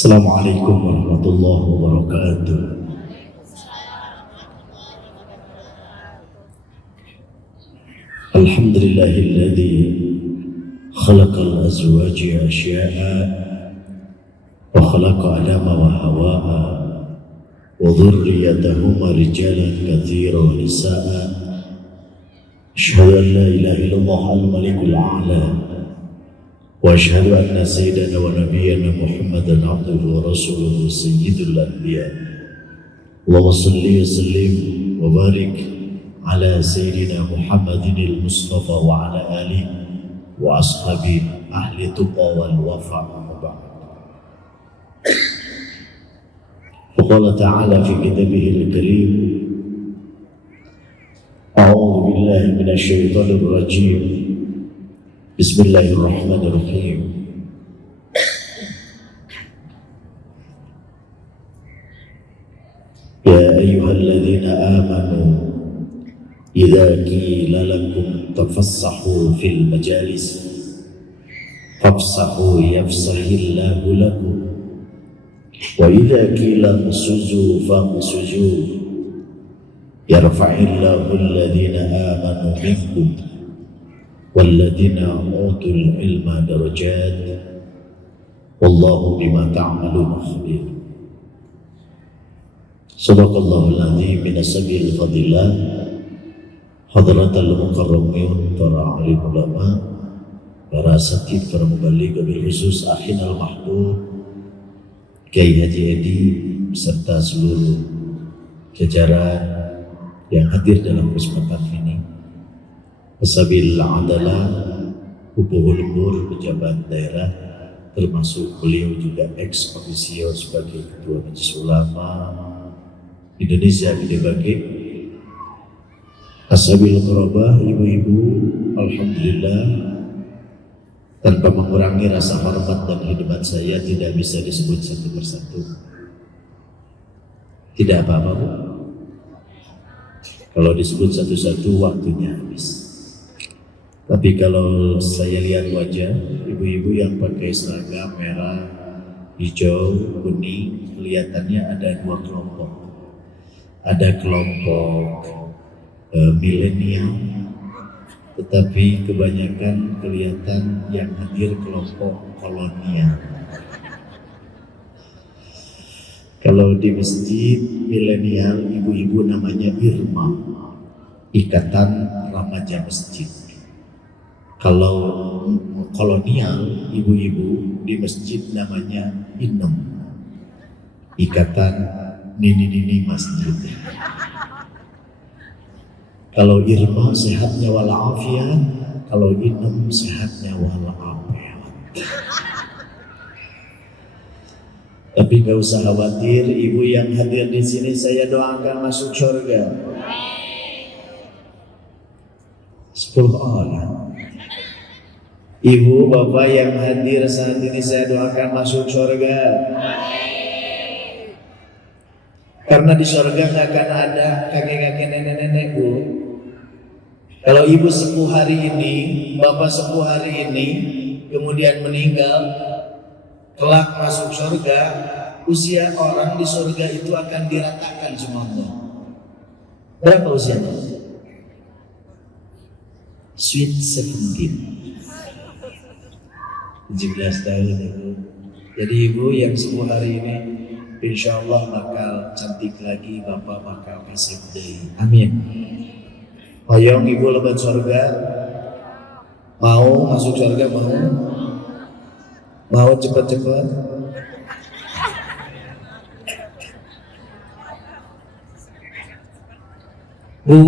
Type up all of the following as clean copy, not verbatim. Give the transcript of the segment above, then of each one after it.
Assalamualaikum warahmatullahi wabarakatuh. Alhamdulillahilladzi khalaqal azwaja asya'a wa khalaqa adama wa hawa'a wa dhurriyyatahuma rijalan katsiran wa nisa'a. Asyhadu an la ilaha illallah al-malikul a'la wa asyhadu anna sayyidana wa nabiyyana Muhammadan abduhu wa rasuluhu sayyidul anbiya. Allahumma salli wa sallim wa barik ala sayyidina Muhammadin al-Mustafa wa ala alihi wa ashabi ahli tuqa wal wafa. Qala ta'ala fi kitabihil karim, a'udzu billahi minasy syaithanir rajim. Bismillahirrahmanirrahim. Ya ayyuhalladzina amanu idza qila lakum tafassahu fil majalis fafsahu yafsahillahu lakum wa idza qila ansuzu famsuzu yarfa'illahu alladhina amanu minkum walladzina utul ilma darajat wallahu bima ta'maluna khabir. Sadaqallahul azim. Min sabil fadilah hadratal mukarramin, para alim ulama, para asatidz, para mubaligh, bil khusus akhinal mahbub Kiai Haji Edi serta seluruh jajaran yang hadir dalam kesempatan ini. Wasabil adalah Ubuhul Nur, pejabat daerah, termasuk beliau juga ex officio sebagai Ketua Majelis Ulama Indonesia Gede Bage. Ashabil Qurabah, ibu-ibu, alhamdulillah, tanpa mengurangi rasa hormat dan khidmat saya tidak bisa disebut satu persatu. Tidak apa-apa, Bu. Kalau disebut satu-satu waktunya habis. Tapi kalau saya lihat wajah ibu-ibu yang pakai seragam merah, hijau, kuning, kelihatannya ada dua kelompok. Ada kelompok milenial, tetapi kebanyakan kelihatan yang hadir kelompok kolonial. Kalau di masjid milenial, ibu-ibu namanya IRMA, Ikatan Remaja Masjid. Kalau kolonial, ibu-ibu di masjid namanya INEM, Ikatan Nini-Nini Masjid. Kalau IRMA sehatnya walafiat, kalau INEM sehatnya walafiat. Tapi gak usah khawatir, ibu yang hadir di sini saya doakan masuk surga. 10 orang. Ibu, bapak yang hadir saat ini saya doakan masuk surga. Karena di surga gak akan ada kakek-kakek, nenek-nenek, Bu. Kalau ibu sepuh hari ini, bapak sepuh hari ini, kemudian meninggal, kelak masuk surga, usia orang di surga itu akan diratakan semua. Berapa usianya? Sweet 17. 17 tahun, Ibu. Jadi ibu yang sepuh hari ini, insya Allah bakal cantik lagi, bapak bakal kasih deh. Amin. Hoyong ibu lebat surga. Mau masuk surga, mau? Mau cepat-cepat? Bu,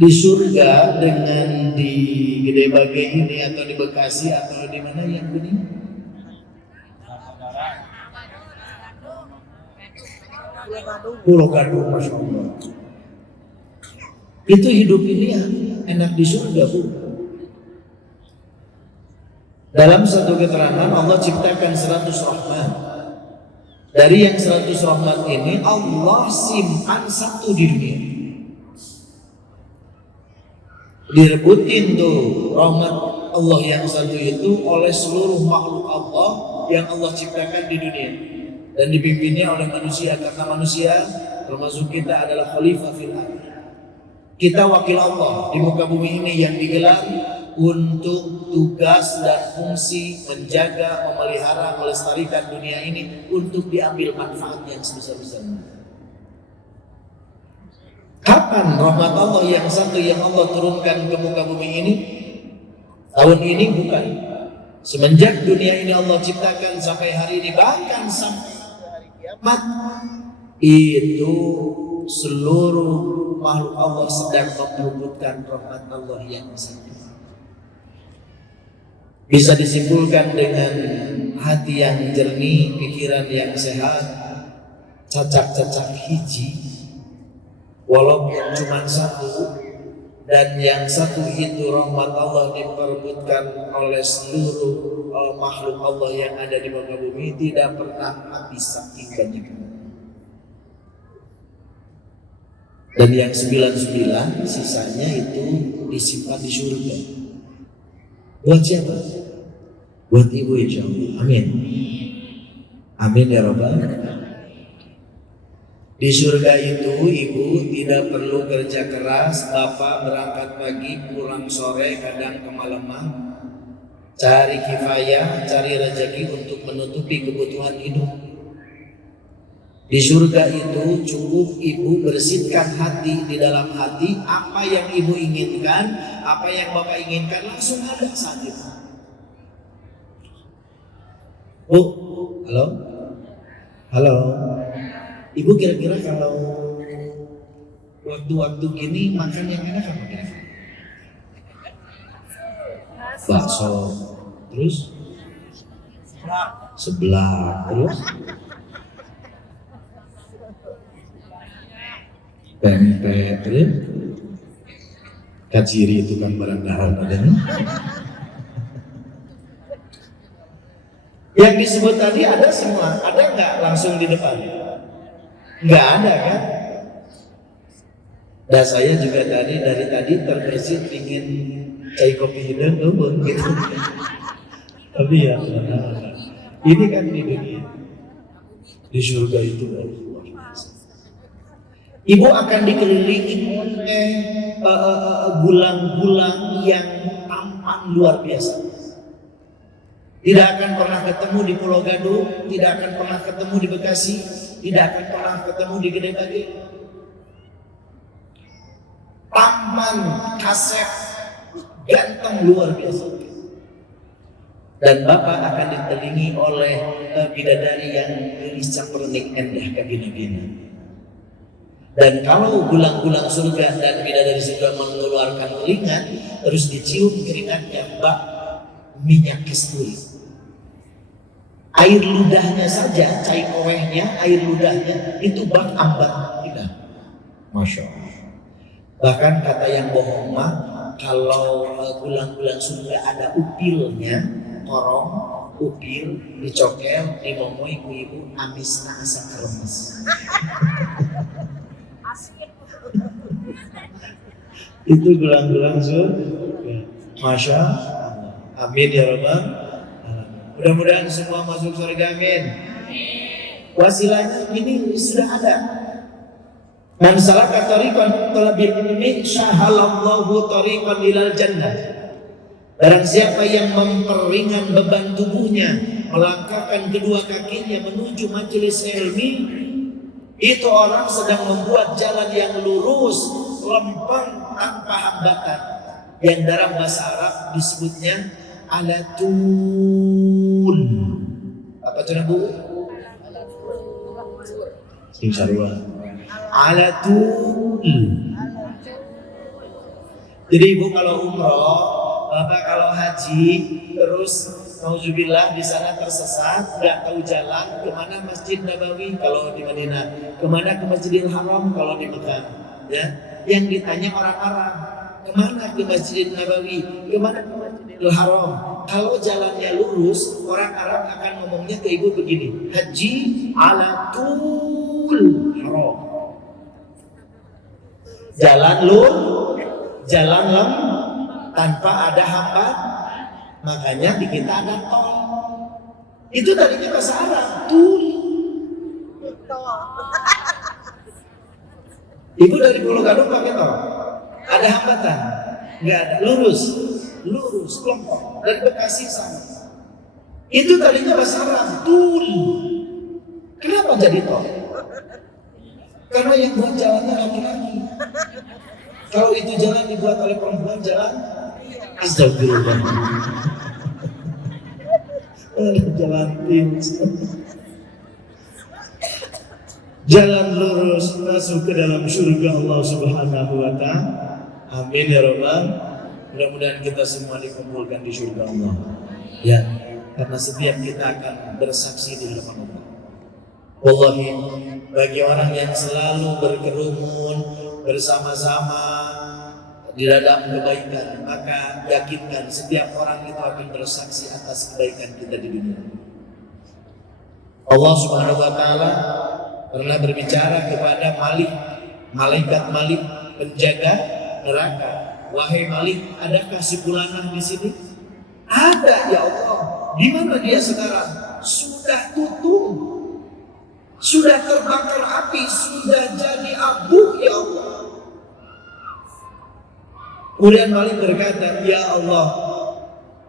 di surga dengan di Gede Bage ini atau di Bekasi atau di mana yang kuning? Pulau Gadung, Masya Allah. Itu hidup ini ya, enak di surga, Bu. Dalam satu keterangan Allah ciptakan 100 rahmat. Dari yang 100 rahmat ini Allah simpan satu di dunia. Direbutin tuh rahmat Allah yang satu itu oleh seluruh makhluk Allah, yang Allah ciptakan di dunia dan dipimpinnya oleh manusia, karena manusia termasuk kita adalah khalifah fil ardh. Kita wakil Allah di muka bumi ini yang digelar untuk tugas dan fungsi menjaga, memelihara, melestarikan dunia ini untuk diambil manfaat yang sebesar-besarnya. Kapan rahmat Allah yang satu yang Allah turunkan ke muka bumi ini? Tahun ini bukan. Semenjak dunia ini Allah ciptakan sampai hari ini, bahkan sampai hari kiamat, itu seluruh makhluk Allah sedang memperebutkan rahmat Allah yang satu. Bisa disimpulkan dengan hati yang jernih, pikiran yang sehat, cacak-cacak hiji, walaupun cuma satu, dan yang satu itu rahmat Allah diperebutkan oleh seluruh makhluk Allah yang ada di muka bumi, tidak pernah habis saking banyaknya. Dan yang 99 sisanya itu disimpan di surga. Buat siapa? Buat ibu insya Allah. Amin. Amin ya Rabbal. Di surga itu ibu tidak perlu kerja keras, bapak berangkat pagi, pulang sore, kadang kemalaman, cari kifayah, cari rezeki untuk menutupi kebutuhan hidup. Di surga itu cukup ibu bersihkan hati, di dalam hati apa yang ibu inginkan, apa yang bapak inginkan langsung ada saat itu. Bu, halo, halo, ibu kira-kira kalau waktu-waktu gini makan yang enak apa kira-kira? Bakso, terus seblak, terus pempek, terus kaciri itu kan barang daun adanya. Yang disebut tadi ada semua, ada nggak langsung di depan? Nggak ada kan? Dan saya juga dari tadi terbersit ingin cai kopi hidung gitu. Tapi ya, ini kan di dunia, di surga itu luar biasa. Ibu akan dikelilingi oleh gulang-gulang yang tampan luar biasa. Tidak akan pernah ketemu di Pulau Gadung, tidak akan pernah ketemu di Bekasi, tidak akan pernah ketemu di Gede Bage. Tampan, kasep, ganteng luar biasa. Dan bapak akan dikelilingi oleh bidadari yang bisa pernik endah kebina-bina. Dan kalau gulang-gulang surga dan bidadari surga mengeluarkan keringat, terus dicium keringatnya bak minyak kasturi. Air ludahnya saja, cai koehnya, air ludahnya itu bak ambar tidak. Masya Allah. Bahkan kata yang bohong mah, kalau gulang-gulang surga ada upilnya, korong, upil, dicokel, dimomo ibu-ibu, amis asa keremes. Itu gulang-gulang surga. Masya Allah. Amin ya Rabbal. Mudah-mudahan semua masuk surga, amin. Wasilahnya ini sudah ada. Man salaka tariqan talabil ilmi syahalallahu tariqan ilal jannah. Barang siapa yang memperingan beban tubuhnya, melangkahkan kedua kakinya menuju majelis ilmi, itu orang sedang membuat jalan yang lurus, lempeng tanpa hambatan. Yang dalam bahasa Arab disebutnya alatul. Apa itu Bu? Insya-Allah. Alatul. Jadi ibu kalau umroh, bapak kalau haji, terus nauzubillah di sana tersesat, nggak tahu jalan kemana Masjid Nabawi kalau di Madinah, kemana ke Masjidil Haram kalau di Mekah, ya. Yang ditanya orang Arab, kemana ke Masjid Nabawi, kemana ke Masjidil Haram. Kalau jalannya lurus, orang Arab akan ngomongnya ke ibu begini, haji ala tul haram. Jalan lurus, jalan lem, tanpa ada hambat. Makanya di kita ada tol. Itu tadinya bahasa Arab, tul. Ibu dari Pulau Gadung pakai tol. Ada hambatan? Enggak ada. Lurus, kelompok dari Bekasi sama. Itu tadinya bahasa Arab, tul. Kenapa jadi tol? Karena yang buat jalannya laki-laki. Kalau itu jalan dibuat oleh perempuan, jalan astagfirullah. Jalan timus. Jalan lurus masuk ke dalam surga Allah Subhanahu wa Ta'ala. Amin ya Rabbal. Mudah-mudahan kita semua dikumpulkan di surga Allah. Ya, karena setiap kita akan bersaksi di hadapan Allah. Wallahi, bagi orang yang selalu berkerumun bersama-sama di dalam kebaikan, maka yakinkan setiap orang itu akan bersaksi atas kebaikan kita di dunia. Allah Subhanahu wa Ta'ala pernah berbicara kepada malaikat Malik, penjaga neraka. Wahai Malik, adakah si fulanah di sini? Ada ya Allah. Di mana dia sekarang? Sudah tutup, sudah terbakar api, sudah jadi abu ya Allah. Kemudian Malik berkata, ya Allah,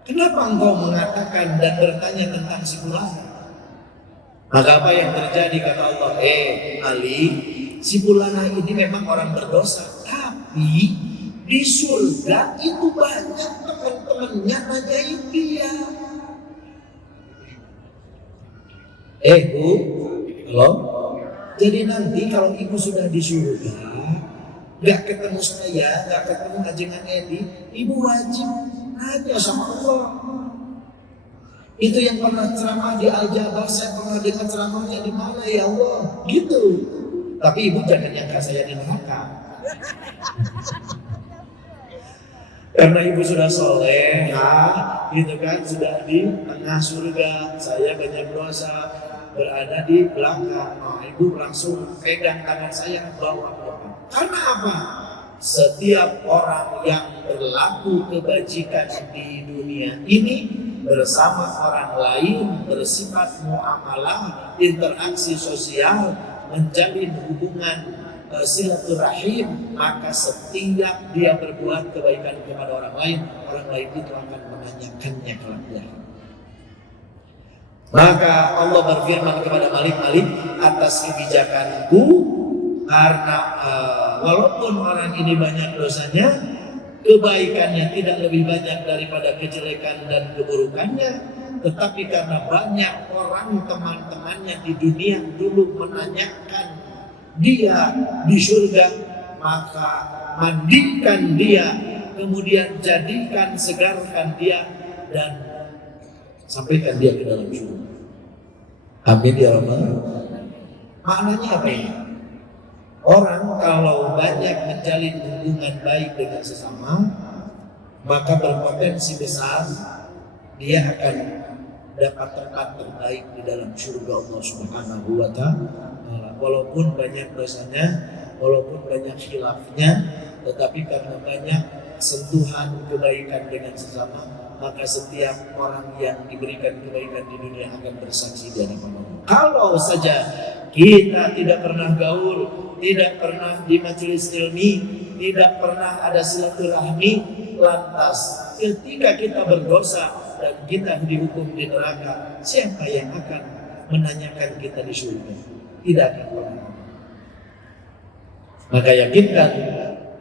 kenapa engkau mengatakan dan bertanya tentang si fulanah? Maka apa yang terjadi kata Allah? Malik, si fulanah ini memang orang berdosa, tapi di surga itu banyak teman-temannya nanyain dia. Bu, halo? Jadi nanti kalau ibu sudah di surga, gak ketemu saya, gak ketemu kajian Edi, ibu wajib nanya sama Allah. Itu yang pernah ceramah di Al-Jabar, saya pernah dengar ceramahnya di mana ya Allah, gitu. Tapi ibu jangan nyangka saya di neraka. Karena ibu sudah soleh, gitu kan, sudah di tengah surga, saya banyak dosa, berada di belakang. Ibu langsung pegang tangan saya, bawa ke depan. Karena apa? Setiap orang yang berlaku kebajikan di dunia ini bersama orang lain, bersifat muamalah, interaksi sosial, menjalin hubungan silaturahim, maka setiap dia berbuat kebaikan kepada orang lain itu akan menanyakannya kelak di akhirat. Maka Allah berfirman kepada Malik, atas kebijakanku, karena walaupun orang ini banyak dosanya, kebaikannya tidak lebih banyak daripada kejelekan dan keburukannya, tetapi karena banyak orang teman-temannya di dunia dulu menanyakan dia di surga, maka mandikan dia, kemudian jadikan, segarkan dia, dan sampaikan dia ke dalam surga. Amin ya Rabbal. Maknanya apa ini? Orang kalau banyak menjalin hubungan baik dengan sesama, maka berpotensi besar dia akan dapat tempat terbaik di dalam surga Allah Subhanahu wa Ta'ala. Walaupun banyak dosanya, walaupun banyak khilafnya, tetapi karena banyak sentuhan kebaikan dengan sesama, maka setiap orang yang diberikan kebaikan di dunia akan bersaksi di hadapan Allah. Kalau saja kita tidak pernah gaul, tidak pernah di majelis ilmi, tidak pernah ada silaturahmi, lantas ketika kita berdosa dan kita dihukum di neraka, siapa yang akan menanyakan kita di surga? Tidak akan pernah. Maka yakinkan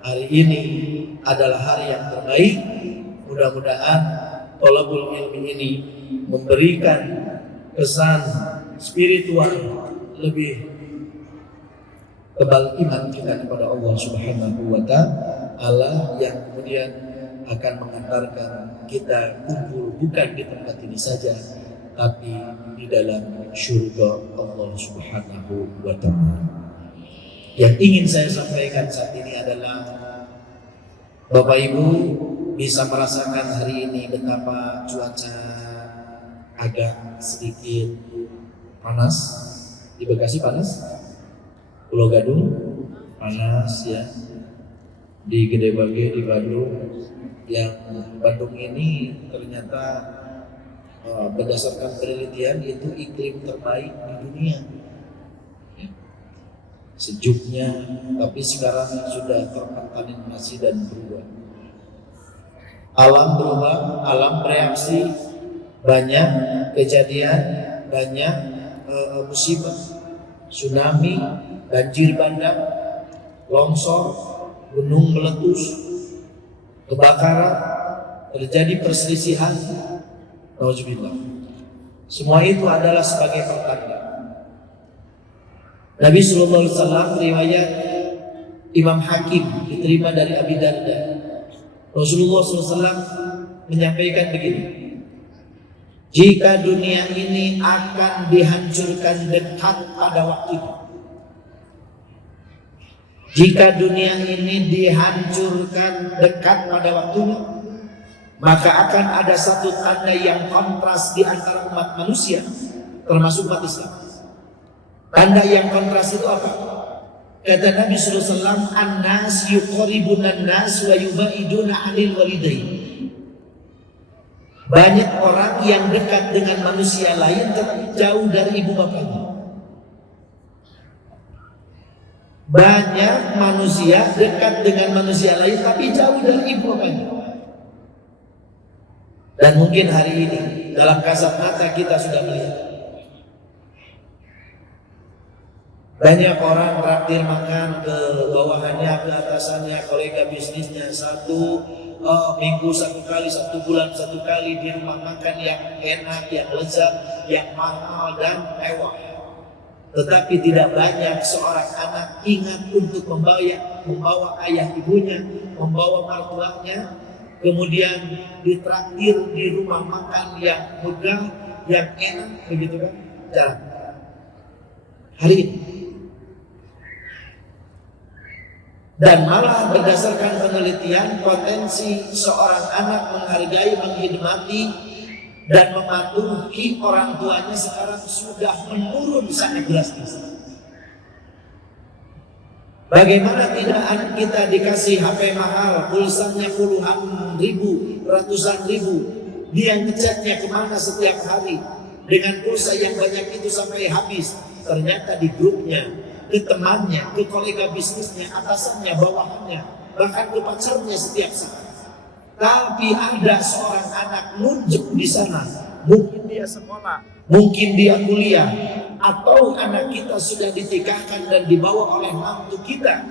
hari ini adalah hari yang terbaik. Mudah-mudahan thalabul ilmi ini memberikan kesan spiritual lebih tebal iman kita kepada Allah Subhanahu wa Ta'ala, yang kemudian akan mengantarkan kita kumpul bukan di tempat ini saja, tapi di dalam surga Allah Subhanahu wa Ta'ala. Yang ingin saya sampaikan saat ini adalah, Bapak Ibu bisa merasakan hari ini betapa cuaca agak sedikit panas. Di Bekasi panas, Pulau Gadung panas ya, di Gede Bage di Bandung. Yang Bandung ini ternyata berdasarkan penelitian itu iklim terbaik di dunia. Sejuknya, tapi sekarang sudah terkontaminasi dan berubah. Alam berubah, alam bereaksi, banyak kejadian, banyak musibah, tsunami, banjir bandang, longsor, gunung meletus, kebakaran, terjadi perselisihan. Nauzubillah. Semua itu adalah sebagai pertanda. Nabi sallallahu alaihi wasallam, riwayat Imam Hakim diterima dari Abi Darda. Rasulullah SAW menyampaikan begini: jika dunia ini akan dihancurkan dekat pada waktunya, jika dunia ini dihancurkan dekat pada waktunya, maka akan ada satu tanda yang kontras di antara umat manusia, termasuk umat Islam. Tanda yang kontras itu apa? Kata Nabi SAW, an-nas yuqaribunan nas wa yubaiduna 'anil walidain. Banyak orang yang dekat dengan manusia lain tetapi jauh dari ibu bapaknya. Banyak manusia dekat dengan manusia lain tapi jauh dari ibu bapaknya. Dan mungkin hari ini dalam kasat mata kita sudah melihat banyak orang traktir makan ke bawahannya, ke atasannya, kolega bisnisnya, satu minggu satu kali, satu bulan satu kali di rumah makan yang enak, yang lezat, yang mahal dan mewah. Tetapi tidak banyak seorang anak ingat untuk membawa ayah ibunya, membawa mertuanya, kemudian ditraktir di rumah makan yang megah, yang enak, begitu kan? Jarang. Hari ini. Dan malah berdasarkan penelitian, potensi seorang anak menghargai, menghormati, dan mematuhi orang tuanya sekarang sudah menurun sangat drastis. Bagaimana tidak kita dikasih HP mahal, pulsanya puluhan ribu, ratusan ribu, dia ngeceknya kemana setiap hari dengan pulsa yang banyak itu sampai habis. Ternyata di grupnya, ke temannya, ke kolega bisnisnya, atasannya, bawahannya, bahkan ke pacarnya setiap saat. Tapi ada seorang anak nunjuk di sana, mungkin dia sekolah, mungkin dia kuliah, atau anak kita sudah ditikahkan dan dibawa oleh mantu kita,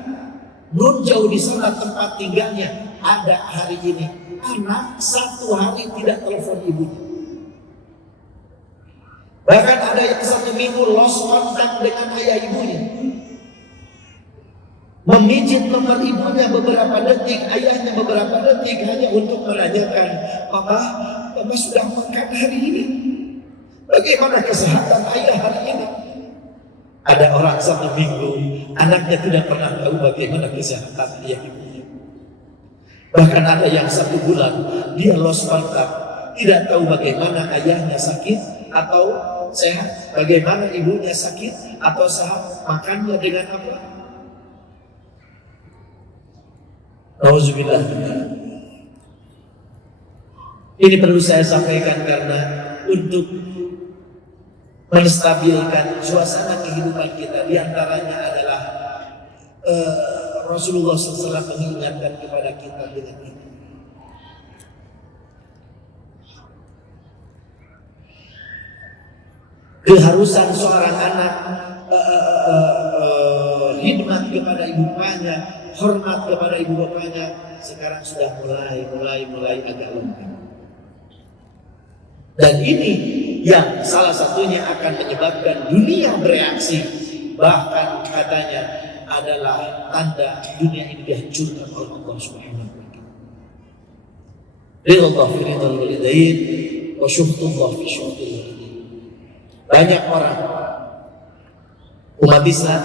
nun jauh di sana tempat tinggalnya. Ada hari ini anak satu hari tidak telepon ibunya, bahkan ada yang satu minggu lost contact dengan ayah ibunya, memijit nomor ibunya beberapa detik, ayahnya beberapa detik hanya untuk menanyakan, Papa sudah makan hari ini? Bagaimana kesehatan ayah hari ini? Ada orang satu minggu anaknya tidak pernah tahu bagaimana kesehatan ayah ibunya. Bahkan ada yang satu bulan dia lost contact, tidak tahu bagaimana ayahnya sakit atau sehat, bagaimana ibunya sakit atau sehat, makannya dengan apa. Nauzubillah. Ini perlu saya sampaikan karena untuk menstabilkan suasana kehidupan kita, diantaranya adalah Rasulullah SAW mengingatkan kepada kita dengan ini. Keharusan seorang anak khidmat kepada ibu bapaknya, hormat kepada ibu bapaknya, sekarang sudah mulai agak lengkap. Dan ini yang salah satunya akan menyebabkan dunia bereaksi, bahkan katanya adalah tanda dunia ini dihancurkan oleh Allah Subhanahu wa taala. Ridha fi ridhal walidain wa syuhdullah fi syuhdil walidain. Banyak orang umat Islam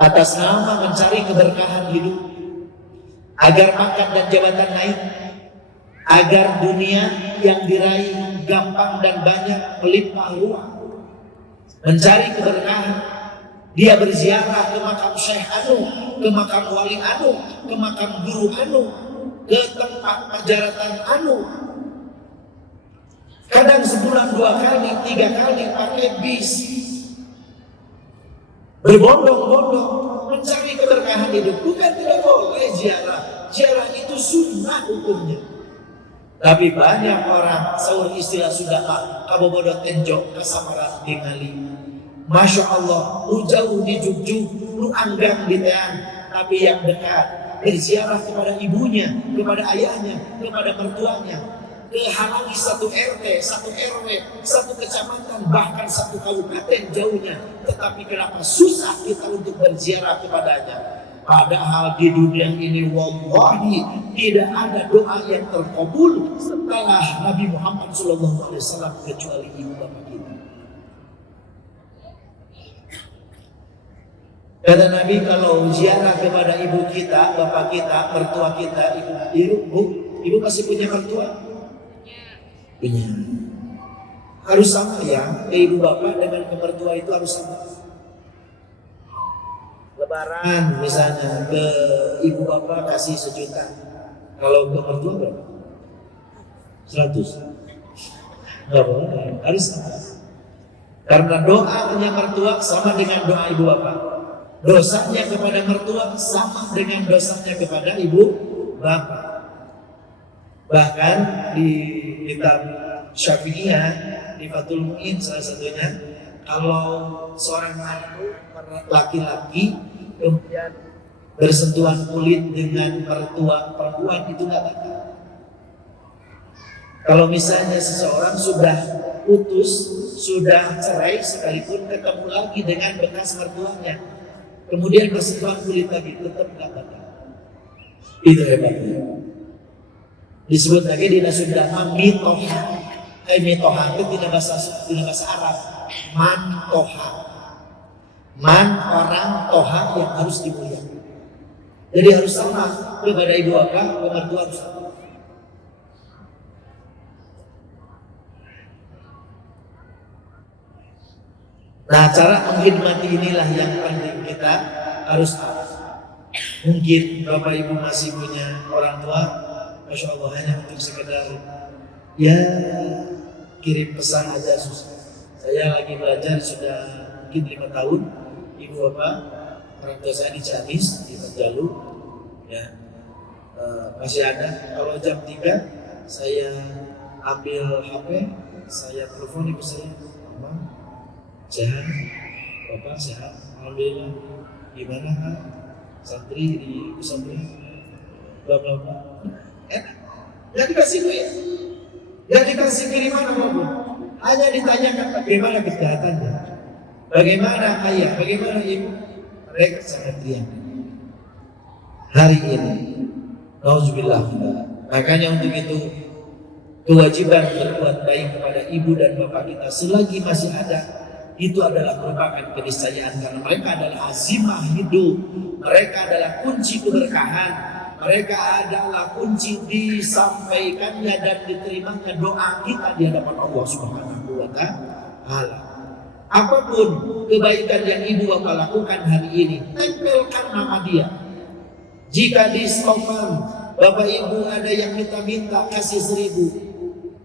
atas nama mencari keberkahan hidup, agar pangkat dan jabatan naik, agar dunia yang diraih gampang dan banyak melimpah ruah, mencari keberkahan, dia berziarah ke makam Syekh Anu, ke makam Wali Anu, ke makam Guru Anu, ke tempat pajaratan Anu. Kadang sebulan 2 kali, 3 kali pakai bis. Berbondong-bondong mencari keberkahan hidup. Bukan tidak boleh ziarah. Ziarah itu sunnah hukumnya. Tapi banyak orang sahur istilah sudahlah kabobodo tenjok kasamaran tingali. Masya Allah, lu jauh di Jogjuk, lu anggang di tean, tapi yang dekat berziarah kepada ibunya, kepada ayahnya, kepada mertuanya, kehalangi satu RT, satu RW, satu kecamatan, bahkan satu kabupaten jauhnya. Tetapi kenapa susah kita untuk berziarah kepadanya? Padahal di dunia ini wallahi tidak ada doa yang terkabul setelah Nabi Muhammad SAW kecuali ibu bapak kita. Kata Nabi, kalau ziarah kepada ibu kita, bapak kita, mertua kita, ibu masih punya mertua? Punya. Harus sama ya, ke ibu bapak dengan ke mertua itu harus sama. Lebaran misalnya ke ibu bapak kasih 1 juta, kalau ke mertua berapa? 100. Nggak boleh, harus sama. Karena doa punya mertua sama dengan doa ibu bapak. Dosanya kepada mertua sama dengan dosanya kepada ibu bapak. Bahkan di kitab Syafi'iyah di Fathul Mu'in salah satunya, kalau seorang laki-laki kemudian bersentuhan kulit dengan mertua perempuan itu nggak batal. Kalau misalnya seseorang sudah putus, sudah cerai, sekalipun ketemu lagi dengan bekas mertuanya, kemudian bersentuhan kulit lagi, tetap nggak batal. Itu hebatnya. Disebut lagi di Nasundama mitoha. Mitoha itu tidak bahasa Arab. Mantoha. Man orang toha yang harus dimuliakan. Jadi harus sama kepada ibu bapak, ke mertua harus sama. Nah, cara menghormati inilah yang penting kita harus tahu. Mungkin bapak ibu masih punya orang tua, masya Allah, hanya untuk sekedar ya kirim pesan aja susah. Saya lagi belajar sudah mungkin 5 tahun, ibu bapak orang tua saya di Ciamis, di Tegalu, ya masih ada. Kalau jam 3 saya ambil HP, saya telepon ibu saya, mama sehat, bapak sehat, alhamdulillah. Gimana kak? Santri di pesantren, bla bla bla. Gak dikasih duit, gak dikasih kiriman apapun. Hanya ditanyakan bagaimana kesehatannya, bagaimana ayah, bagaimana ibu. Mereka sangat riang. Hari ini, nauzubillah. Makanya untuk itu kewajiban berbuat baik kepada ibu dan bapak kita selagi masih ada, itu adalah merupakan keniscayaan, karena mereka adalah azimah hidup, mereka adalah kunci keberkahan, mereka adalah kunci disampaikannya dan diterimanya doa kita di hadapan Allah Subhanahu wa Ta'ala. Apapun kebaikan yang ibu bapak lakukan hari ini, tempelkan nama dia. Jika di stopan bapak ibu ada yang minta-minta, kasih 1000.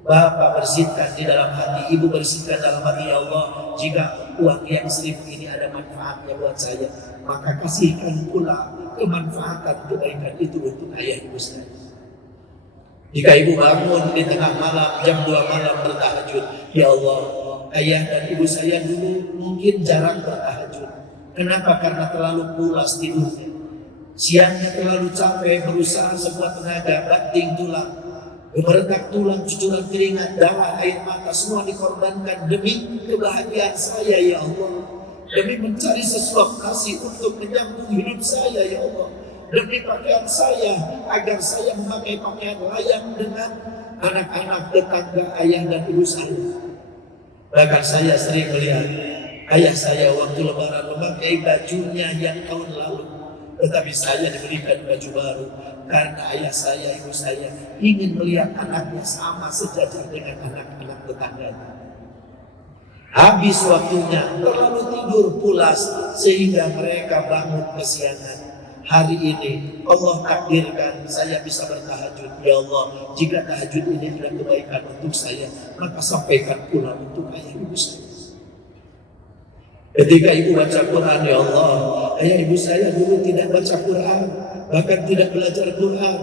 Bapak bersihkan di dalam hati, ibu bersihkan dalam hati, ya Allah, jika uang yang 1000 ini ada manfaatnya buat saya, maka kasihkan pula kemanfaatan kebaikan itu untuk ayah ibu saya. Jika ibu bangun di tengah malam, jam 2 malam bertahajud, ya Allah, ayah dan ibu saya dulu mungkin jarang bertahajud. Kenapa? Karena terlalu pulas tidurnya. Siangnya terlalu capek, berusaha sekuat tenaga, banting tulang, gemeretak tulang, cucuran keringat, darah, air mata, semua dikorbankan demi kebahagiaan saya, ya Allah. Demi mencari sesuap nasi untuk menyambung hidup saya, ya Allah. Demi pakaian saya, agar saya memakai pakaian layak dengan anak-anak, tetangga, ayah dan ibu saya. Bahkan saya sering melihat ayah saya waktu lebaran memakai bajunya yang tahun lalu, tetapi saya diberikan baju baru karena ayah saya, ibu saya ingin melihat anaknya sama sejajar dengan anak-anak tetangganya. Habis waktunya, terlalu tidur pulas sehingga mereka bangun kesiangan. hari ini Allah takdirkan saya bisa bertahajud. Ya Allah, jika tahajud ini adalah kebaikan untuk saya, maka sampaikan pula untuk ayah ibu saya. Ketika ibu baca Quran, ya Allah, ayah ibu saya dulu tidak baca Quran, bahkan tidak belajar Quran.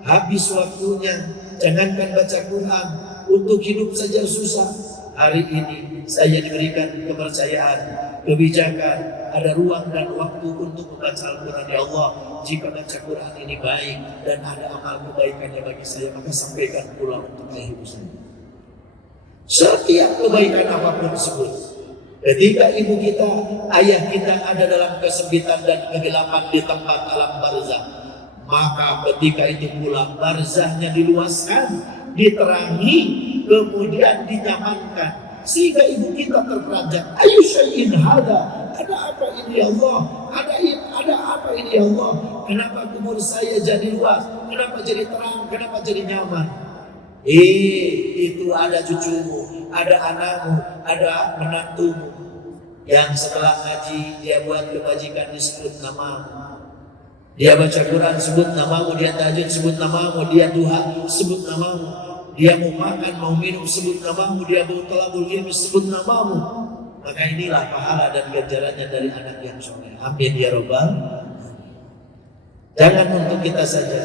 Habis waktunya, jangankan baca Quran, untuk hidup saja susah. Hari ini saya diberikan kepercayaan, kebijakan, ada ruang dan waktu untuk membaca Al-Quran. Ya Allah, jika baca Quran ini baik dan ada amal kebaikannya bagi saya, maka sampaikan pula untuk ayah ibu saya. Setiap kebaikan apapun tersebut, ketika ibu kita, ayah kita ada dalam kesempitan dan kegelapan di tempat alam barzah, maka ketika itu pula barzahnya diluaskan, diterangi, kemudian dinyamankan, sehingga ibu kita terperanjat. Ayu syai'in hada, ada apa ini ya Allah? Ada apa ini ya Allah? Kenapa kubur saya jadi luas? Kenapa jadi terang? Kenapa jadi nyaman? Itu ada cucumu, ada anakmu, ada menantumu yang setelah ngaji dia buat kebajikan disebut namamu. Dia baca Quran sebut namamu, dia tahajud sebut namamu, dia duha sebut namamu, dia mau makan mau minum sebut namamu, dia mau thalabul ilmi sebut namamu. Maka inilah pahala dan ganjarannya dari anak yang soleh. Amin ya Rabbal. Jangan untuk kita saja,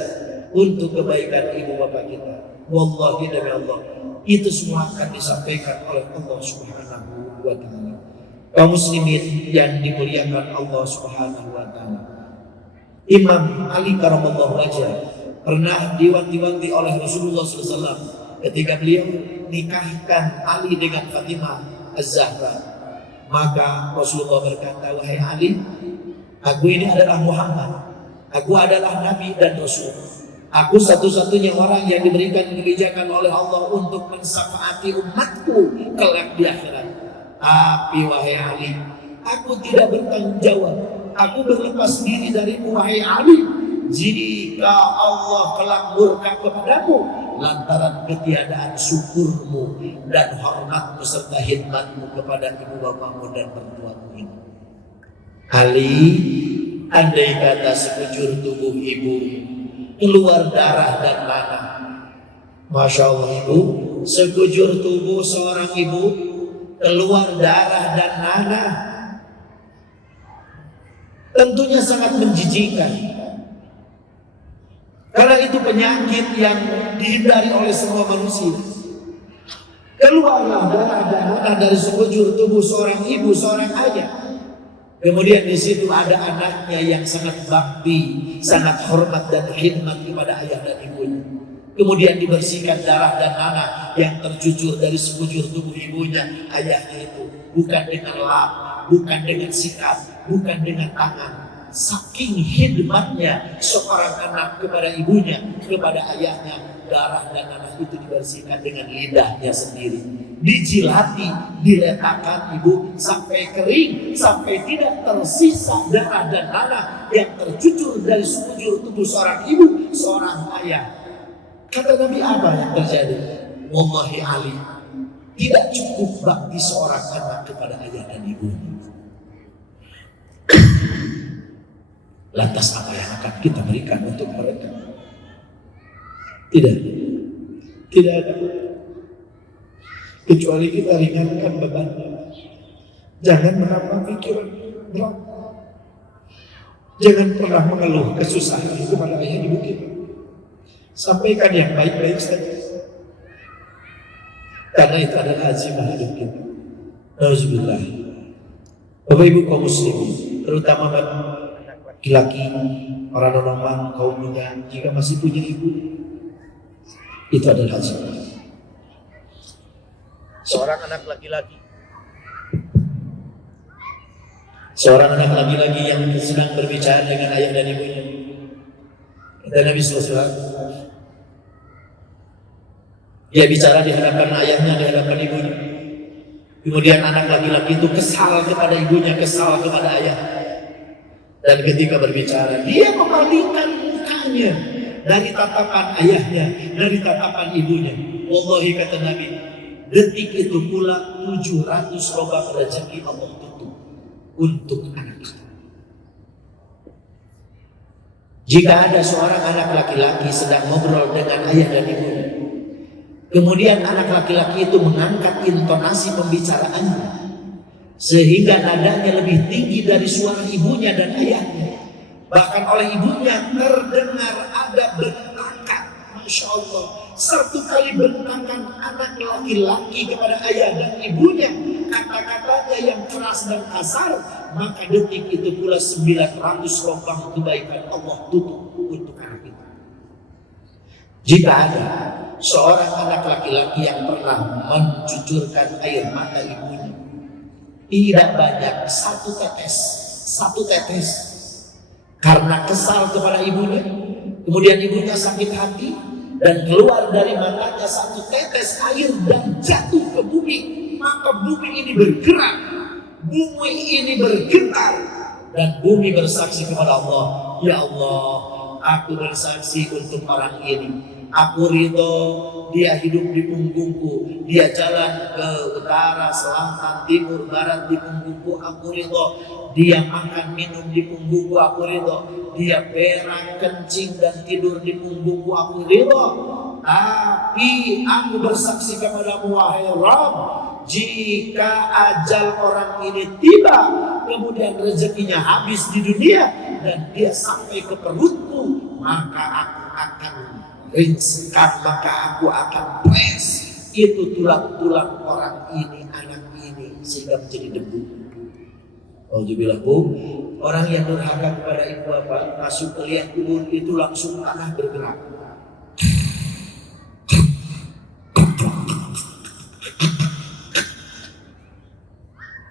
untuk kebaikan ibu bapak kita. Wallahi demi Allah, itu semua akan disampaikan oleh Allah Subhanahu wa taala. Kaum muslimin yang dimuliakan Allah Subhanahu wa taala. Imam Ali karamallahu wajhah pernah diwanti-wanti oleh Rasulullah SAW ketika beliau nikahkan Ali dengan Fatimah Az-Zahra. Maka Rasulullah berkata, wahai Ali, aku ini adalah Muhammad, aku adalah Nabi dan Rasul. Aku satu-satunya orang yang diberikan kebijakan oleh Allah untuk mensyafaati umatku kelak di akhirat. Tapi wahai Ali, aku tidak bertanggung jawab. Aku berlepas diri darimu wahai Ali, jika Allah kelak murka kepadamu lantaran ketiadaan syukurmu dan hormat beserta khidmatmu kepada ibu bapakmu dan mertuamu ini. Ali, andai kata sekujur tubuh ibu keluar darah dan nanah, masya Allah ibu, sekujur tubuh seorang ibu keluar darah dan nanah, tentunya sangat menjijikkan. Karena itu penyakit yang dihindari oleh semua manusia. Keluarlah darah dan nanah dari sekujur tubuh seorang ibu, seorang ayah. Kemudian di situ ada anaknya yang sangat bakti, sangat hormat dan khidmat kepada ayah dan ibunya. Kemudian dibersihkan darah dan nanah yang tercucur dari sekujur tubuh ibunya, ayahnya itu, bukan dengan lap, bukan dengan sikat, bukan dengan tangan. Saking khidmatnya seorang anak kepada ibunya, kepada ayahnya, darah dan nanah itu dibersihkan dengan lidahnya sendiri, dijilati, diletakkan ibu sampai kering, sampai tidak tersisa darah dan nanah yang tercucur dari sekujur tubuh seorang ibu, seorang ayah. Kata Nabi, apa yang terjadi? Wallahi Ali, tidak cukup bakti seorang anak kepada ayah dan ibunya. Lantas apa yang akan kita berikan untuk mereka? Tidak ada. Kecuali kita ringankan bebannya. Jangan menambah pikiran berat. Jangan pernah mengeluh kesusahan kepada ayah ibu kita. Sampaikan yang baik-baik saja. Karena itu adalah azimah hidup kita. Alhamdulillah. Bapak Ibu kaum muslimin, terutama laki-laki, orang normal, kaum muda, jika masih punya ibu, itu adalah azimah. Seorang anak laki-laki yang sedang berbicara dengan ayah dan ibunya. Kata Nabi SAW, dia bicara di hadapan ayahnya, di hadapan ibunya. Kemudian anak laki-laki itu kesal kepada ibunya, kesal kepada ayah. Dan ketika berbicara, dia memalingkan mukanya dari tatapan ayahnya, dari tatapan ibunya. Wallahi kata Nabi, detik itu pula 700 lubang rezeki Allah tutup untuk anak kita. Jika ada seorang anak laki-laki sedang ngobrol dengan ayah dan ibunya, kemudian anak laki-laki itu mengangkat intonasi pembicaraannya sehingga nadanya lebih tinggi dari suara ibunya dan ayahnya, bahkan oleh ibunya terdengar ada bentakan. Masya Allah, satu kali bentakan anak laki-laki kepada ayah dan ibunya, kata-katanya yang keras dan kasar, maka detik itu pula 900 lubang kebaikan Allah tutup untuk anak itu. Jika ada seorang anak laki-laki yang pernah mencucurkan air mata ibunya, tidak banyak, satu tetes, karena kesal kepada ibunya, kemudian ibunya sakit hati dan keluar dari matanya satu tetes air dan jatuh ke bumi, maka bumi ini bergerak, bumi ini bergetar, dan bumi bersaksi kepada Allah, ya Allah, aku bersaksi untuk orang ini, aku ridho dia hidup di punggungku, dia jalan ke utara, selatan, timur, barat di punggungku, aku ridho. Dia makan minum di punggungku, aku ridho. Dia berak, kencing dan tidur di punggungku, aku ridho. Tapi aku bersaksi kepadamu, wahai Rabb, jika ajal orang ini tiba, kemudian rezekinya habis di dunia dan dia sampai ke perutku, maka aku akan ringsekkan, maka aku akan press itu tulang-tulang orang ini, anak ini, sehingga menjadi debu. Alhamdulillah, orang yang durhaka kepada ibu bapak masuk ke liang kubur itu langsung tanah bergerak.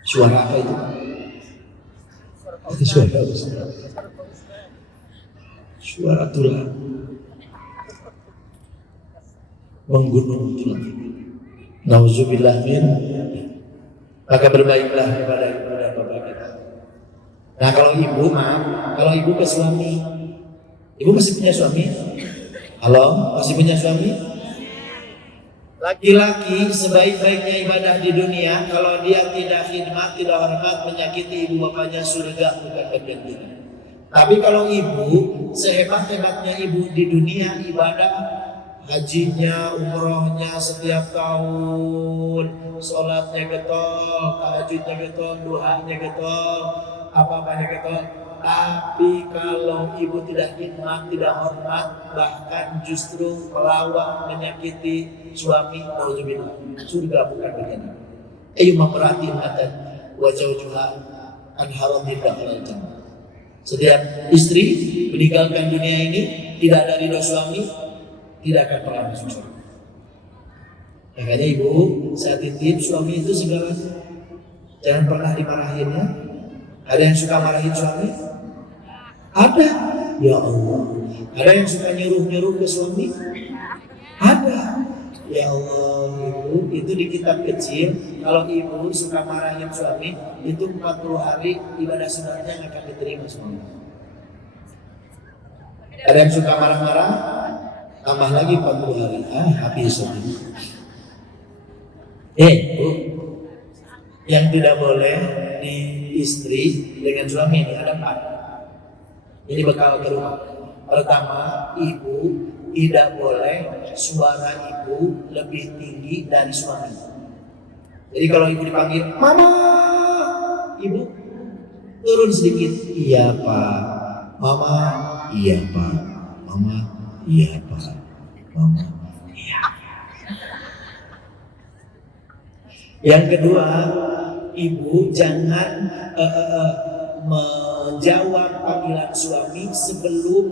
Suara apa itu? Itu suara tulang menggunung tulang. Nauzubillah min. Maka berbaiklah kepada ibu dan bapak kita. Nah kalau ibu, maaf, kalau ibu ke suami, ibu masih punya suami? Halo, masih punya suami? Laki-laki sebaik-baiknya ibadah di dunia, kalau dia tidak khidmat, tidak hormat, menyakiti ibu bapaknya, surga bukan bagian kita. Tapi kalau ibu, sehebat-hebatnya ibu di dunia, ibadah, hajinya, umrohnya setiap tahun, sholatnya getol, tahajudnya getol, duhanya getol, apa-apanya getol. Tapi kalau ibu tidak khidmat, tidak hormat, bahkan justru melawan, menyakiti suami, nauzubillah, surga bukan bagian. Ayo memperhatikan wajah-wajah anharon di dalam jannah. Setiap istri meninggalkan dunia ini tidak ada ridho suami, tidak akan pernah masuk surga. Makanya ibu, saya titip suami itu segalanya. Jangan pernah dimarahin ya. Ada yang suka marahin suami? Ada. Ya Allah. Ada yang suka nyuruh-nyuruh ke suami? Ada. Ya Allah, ibu, itu di kitab kecil, kalau ibu suka marahin suami, itu 40 hari ibadah sunatnya nggak akan diterima suami. Ada yang suka marah-marah? Tambah lagi 40 hari, habis suami. Bu, yang tidak boleh di istri dengan suami ini ada 4. Ini bekal ke rumah. Pertama, ibu tidak boleh suara ibu lebih tinggi dari suami. Jadi kalau ibu dipanggil, Mama, ibu turun sedikit. Iya Pak. Mama, iya Pak. Mama, iya Pak. Mama, iya. Yang kedua, ibu jangan menjawab panggilan suami sebelum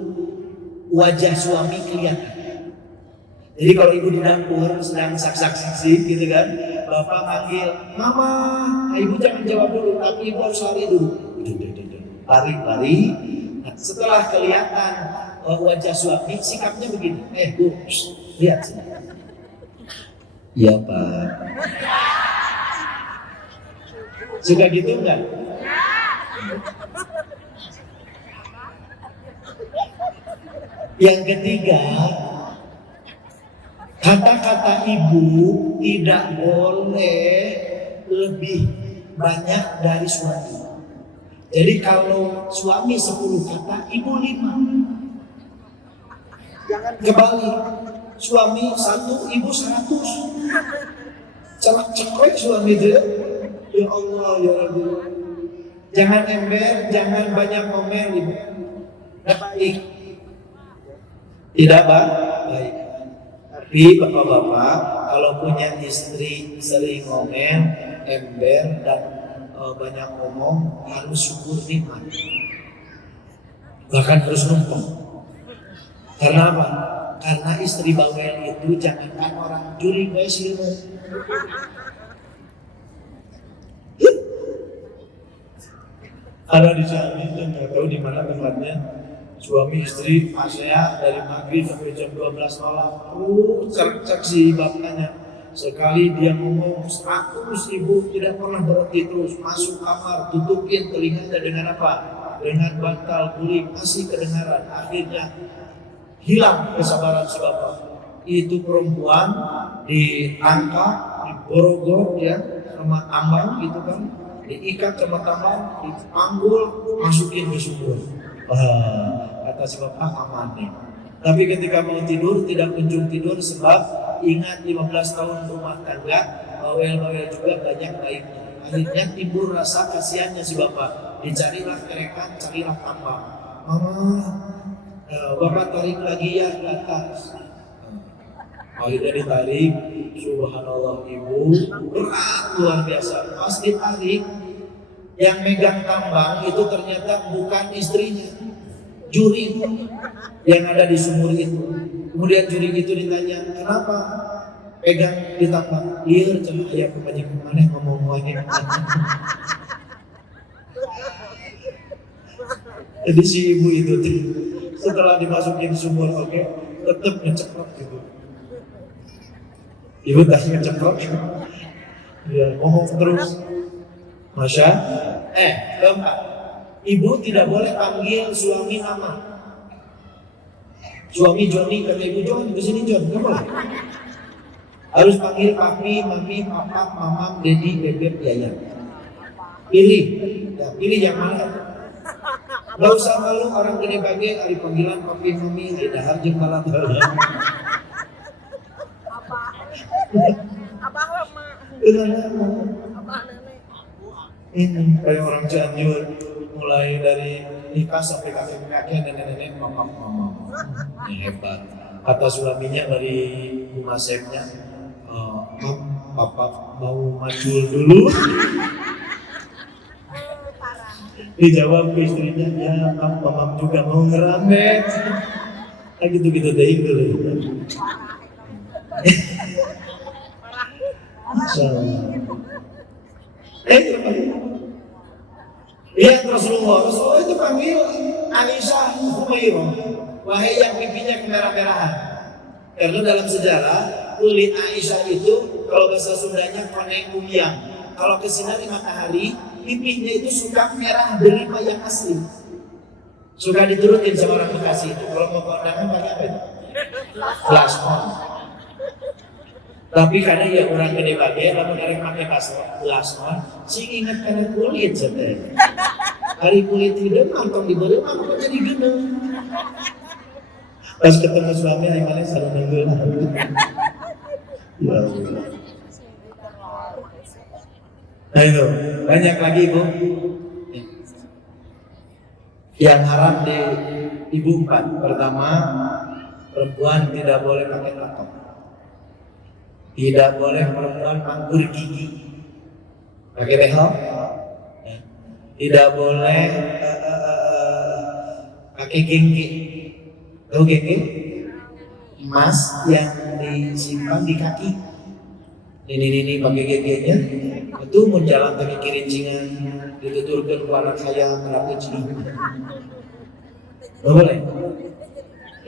wajah suami kelihatan. Jadi kalau ibu di dapur sedang sak-sak-sak gitu kan, bapak panggil, Mama, ibu jangan jawab dulu, tapi ibu harus lari dulu. Lari. Nah, setelah kelihatan wajah suami, sikapnya begini, Bu, lihat sini. Iya Pak. Suka gitu enggak? Yang ketiga, kata-kata ibu tidak boleh lebih banyak dari suami. Jadi kalau suami 10 kata, ibu 5. Kebalik, suami 1, ibu 100. Celak cekrek suami itu. Ya Allah ya Rabbi. Jangan ember, jangan banyak ngomel ibu. Baik. Tidak baik. Tapi bapak-bapak kalau punya istri sering ngomel, ember dan banyak ngomong, harus syukur nikmat. Bahkan harus numpang. Karena apa? Karena istri bawel itu jangankan orang juri sih. Ada di Jambi dan nggak tahu di mana tempatnya. Suami istri ASEA dari maghrib sampai jam 12 malam. Cek si bapaknya. Sekali dia ngomong 100 ibu tidak pernah berhenti terus. Masuk kamar, tutupin telinganya dengan apa? Dengan bantal guling, masih kedengaran. Akhirnya hilang kesabaran si bapak. Itu perempuan ditangkap, diborogor ya, sama tambang gitu kan. Diikat sama tambang, dipanggul, masukin ke sumur. Kata si bapak aman nih. Tapi ketika mau tidur tidak kunjung tidur sebab ingat 15 tahun rumah tangga, bawel-bawel juga banyak baiknya. Akhirnya timbul rasa kasihannya si bapak. Dicarilah kerekan, carilah tambang. Mama, bapak tarik lagi ya ke atas. Akhirnya ditarik, subhanallah ibu, berat luar biasa. Pas ditarik, yang megang tambang itu ternyata bukan istrinya, juri yang ada di sumur itu. Kemudian juri itu ditanya, kenapa pegang di tambang? Iya, coba ayah pemaji kemana ngomong-ngomongin. Jadi si ibu itu setelah dimasukin sumur, oke, tetap ngeceprot gitu. Ibu tanya ngeceprot, dia ngomong terus. Masya, keempat, ibu tidak boleh panggil suami nama. Suami Joni, kata ibu Jon, kesini Jon, nggak boleh. Harus panggil papi, mami, papa, mamam, dedi, bebek, yaya. Pilih, ya, pilih yang mana. Gak usah malu orang gede bagai hari panggilan papi, mami, dahar jeung kalat. Abah lama. Ini kayak orang Cianjur, mulai dari nikah sampai kakek-kakek, nenek-nenek, mama. Ini hebat. Kata suaminya dari Umasepnya, papa mau macul dulu. Dijawab ke istrinya, ya mamam juga mau ngeramet. Gitu-gitu deh dulu. Lihat Rasulullah itu panggil Aisyah Humairah, wahai yang pipinya kemerah-merahan. Karena dalam sejarah kulit Aisyah itu kalau bahasa Sundanya koneng umyang. Kalau kesinari matahari, pipinya itu suka merah delima yang asli. Suka diturutin sama orang Bekasi itu. Kalau mau kondangan pakai apa itu? Flash on. Tapi karena ya orang gede bagai, lalu dari pakai flash on, sih ingat karena kulit saja. Hari kulit hidup mantong diberi, apa jadi geneng. Pas ketemu suami, aymannya selalu nenggul. Ya Allah. Nah itu, banyak lagi Bu. Yang haram di ibu 4. Pertama, perempuan tidak boleh pakai tato. Tidak boleh perempuan anggur gigi. Pakai behel. Tidak boleh pakai gengge. Tahu gengge? Emas yang disimpan di kaki. Ini pakai gengge-nya. Itu menjalan kaki kirincingan, dituturkan ke anak saya merapi ciri. Nggak boleh.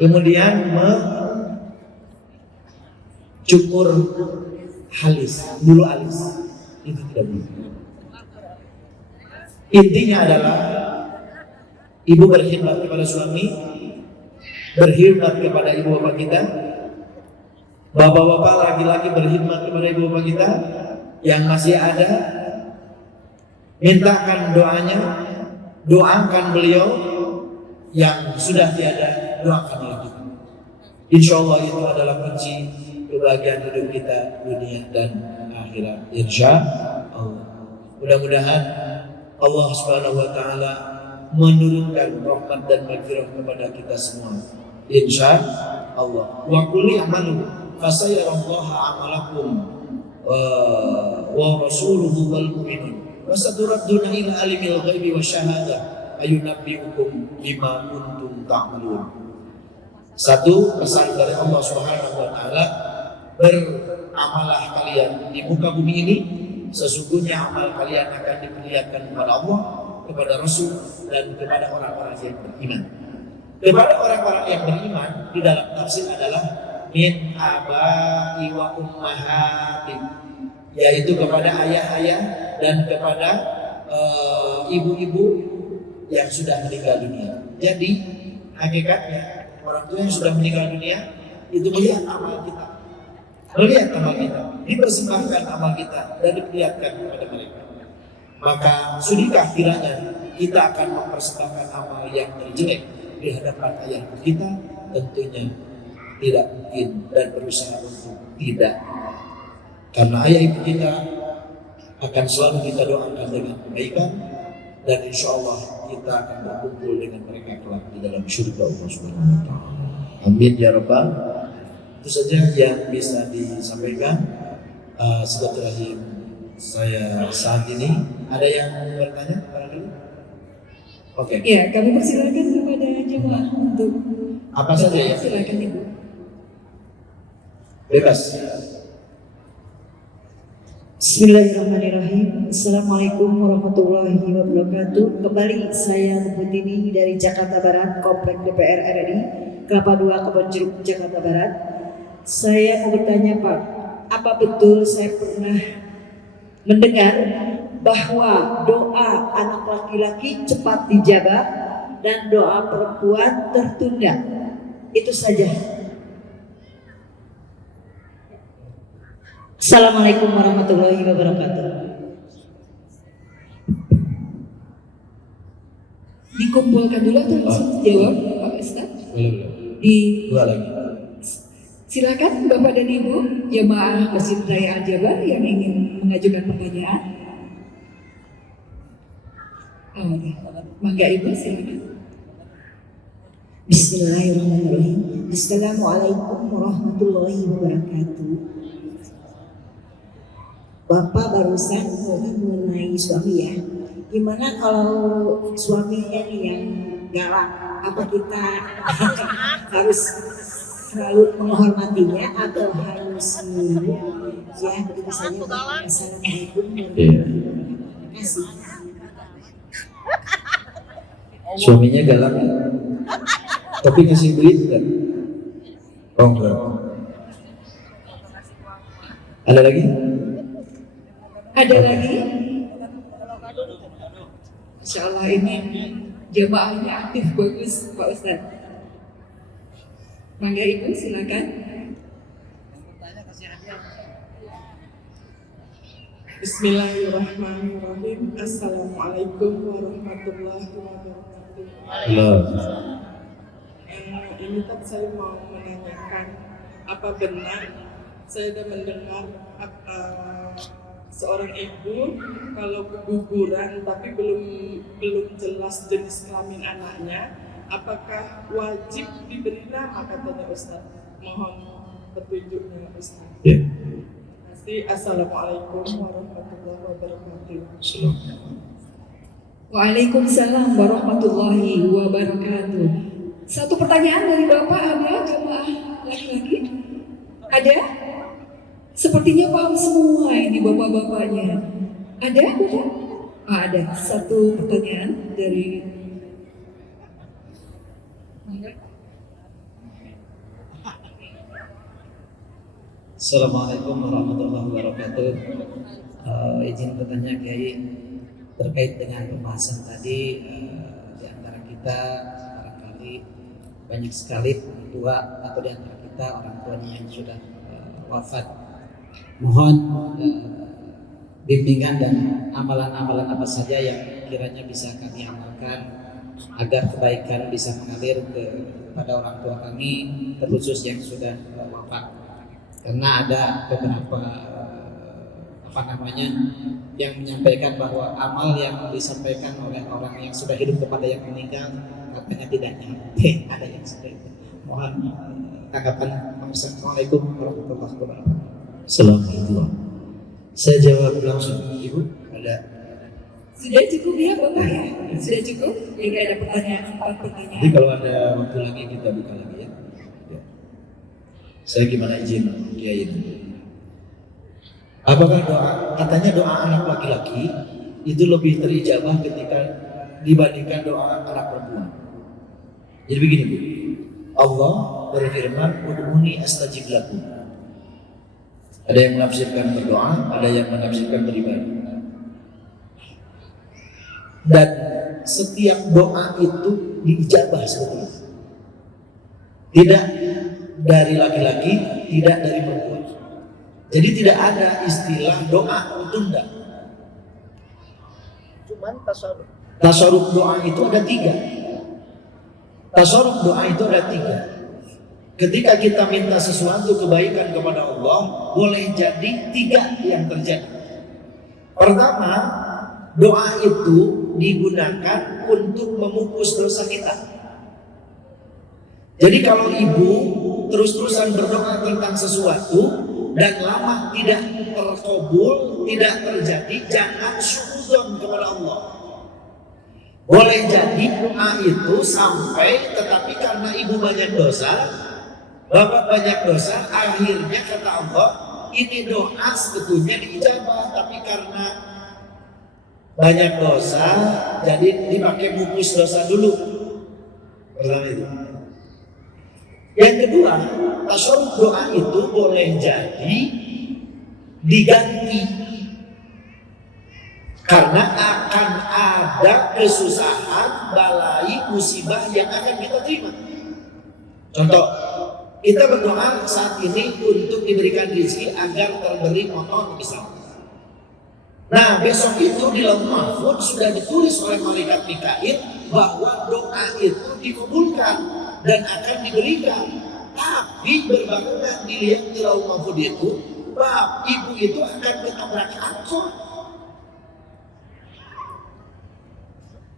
Kemudian cukur halis, bulu alis, itu tidak boleh. Intinya adalah ibu berkhidmat kepada suami, berkhidmat kepada ibu bapak kita, bapak-bapak laki-laki berkhidmat kepada ibu bapak kita. Yang masih ada, mintakan doanya, doakan beliau. Yang sudah tiada, doakan lagi. Insya Allah itu adalah kunci kebahagiaan hidup kita dunia dan akhirat. Insya Allah. Mudah-mudahan Allah Subhanahu wa taala menurunkan rahmat dan maghfirah kepada kita semua. Insya Allah. Wa qul i'malu fasayarallaha amalakum wa rasuluhu wal mu'minun. Wa saturadduna ila alimil ghaibi wasyahadah ayunabbiukum bima kuntum ta'malun. Satu pesan dari Allah Subhanahu wa taala, beramalah kalian di muka bumi ini, sesungguhnya amal kalian akan diperlihatkan kepada Allah, kepada Rasul, dan kepada orang-orang yang beriman. Kepada orang-orang yang beriman di dalam tafsir adalah min abai wa ummahati, yaitu kepada ayah-ayah dan kepada ibu-ibu yang sudah meninggal dunia. Jadi hakikatnya orang tua yang sudah meninggal dunia itu melihat amal kita, dipersembahkan amal kita dan diperlihatkan kepada mereka. Maka sudahkah kiranya kita akan mempersembahkan amal yang terjelek di hadapan ayah ibu kita? Tentunya tidak mungkin dan berusaha untuk tidak. Karena ayah ibu kita akan selalu kita doakan dengan kebaikan, dan insya Allah kita akan berkumpul dengan mereka kelak di dalam surga Allah Subhanahu wa taala. Amin ya rabbal. Itu saja yang bisa disampaikan. Silaturahim saya saat ini. Ada yang bertanya barangkali? Oke. Ya, kami persilakan kepada jemaah untuk apa saja ya? Silakan Ibu. Bebas. Bismillahirrahmanirrahim. Assalamualaikum warahmatullahi wabarakatuh. Kembali saya Butini dari Jakarta Barat, Komplek DPR RI, Kelapa II, Kebonjeruk, Jakarta Barat. Saya mau bertanya Pak, apa betul saya pernah mendengar bahwa doa anak laki-laki cepat dijabah dan doa perempuan tertunda? Itu saja. Assalamualaikum warahmatullahi wabarakatuh. Dikumpulkan dulu atau langsung jawab Pak Ustaz? Belum. Dua lagi. Silakan Bapak dan Ibu jemaah Masjid Raya Al-Jabar yang ingin mengajukan pertanyaan. Mangga Ibu silakan. Bismillahirrahmanirrahim. Assalamualaikum warahmatullahi wabarakatuh. Bapak barusan mengenai suami ya. Gimana kalau suaminya nih yang galak? Apa kita harus selalu menghormatinya atau harus ya begitu saja? Assalamualaikum warahmatullahi wabarakatuh. Terima kasih. Suaminya galak, tapi ngasih duit kan? Oh enggak. Ada lagi? Ada lagi? Insya Allah ini jemaahnya aktif, bagus Pak Ustaz. Mangga Ibu silakan. Bismillahirrahmanirrahim. Assalamualaikum warahmatullahi wabarakatuh. Ini tak saya mau menanyakan, apa benar saya sudah mendengar seorang ibu kalau keguguran tapi belum jelas jenis kelamin anaknya, apakah wajib diberi nama, katanya Ustaz? Mohon petunjuknya Ustaz. Ya. Assalamualaikum warahmatullahi wabarakatuh. Waalaikumsalam warahmatullahi wabarakatuh. Satu pertanyaan dari Bapak, ada jemaah laki-laki? Ada? Sepertinya paham semua ini bapak-bapaknya. Ada Bapak? Ada. Satu pertanyaan dari Assalamualaikum warahmatullahi wabarakatuh. Izin bertanya Kiai terkait dengan pembahasan tadi, di antara kita barangkali banyak sekali orang tua atau di antara kita orang tuanya yang sudah wafat. Mohon bimbingan dan amalan-amalan apa saja yang kiranya bisa kami amalkan agar kebaikan bisa mengalir kepada orang tua kami, terkhusus yang sudah wafat. Karena ada beberapa yang menyampaikan bahwa amal yang disampaikan oleh orang yang sudah hidup kepada yang meninggal katanya tidak nyampe. Ada yang seperti itu. Mohon tanggapan. Assalamualaikum warahmatullahi wabarakatuh. Assalamualaikum. Saya jawab langsung, Ibu. Ada? Sudah cukup ya Bapak ya? Sudah cukup? Jika ada pertanyaan, 4 pertanyaan. Jadi kalau ada waktu lagi kita buka lagi ya. Ya. Saya gimana izin Kiai ini? Apakah katanya doa anak laki-laki itu lebih terijabah ketika dibandingkan doa anak perempuan? Jadi begini Bu, Allah berfirman, "Ud'uni astajib lakum." Ada yang menafsirkan berdoa, ada yang menafsirkan beribadah. Dan setiap doa itu diijabah sebetulnya. Tidak dari laki-laki, tidak dari perempuan. Jadi tidak ada istilah doa tunda. Cuman tasarruf doa itu ada 3. Tasarruf doa itu ada 3. Ketika kita minta sesuatu kebaikan kepada Allah, boleh jadi 3 yang terjadi. Pertama, doa itu digunakan untuk memupus dosa kita. Jadi kalau ibu terus-terusan berdoa tentang sesuatu dan lama tidak terkabul, tidak terjadi, jangan suudzon kepada Allah. Boleh jadi doa itu sampai, tetapi karena ibu banyak dosa, bapak banyak dosa, akhirnya kata Allah, ini doa sebetulnya diijabah, tapi karena banyak dosa, jadi dipakai bungkus dosa dulu. Pertama itu. Yang kedua, tasawuf doa itu boleh jadi diganti karena akan ada kesusahan, balai, musibah yang akan kita terima. Contoh, kita berdoa saat ini untuk diberikan rezeki agar terberi motor misalnya. Nah, besok itu di lauh mahfud sudah ditulis oleh malaikat Mikail bahwa doa itu dikabulkan dan akan diberikan. Tapi berbarengan dilihat di lauh mahfud itu, bab ibu itu akan ketabrak angkot.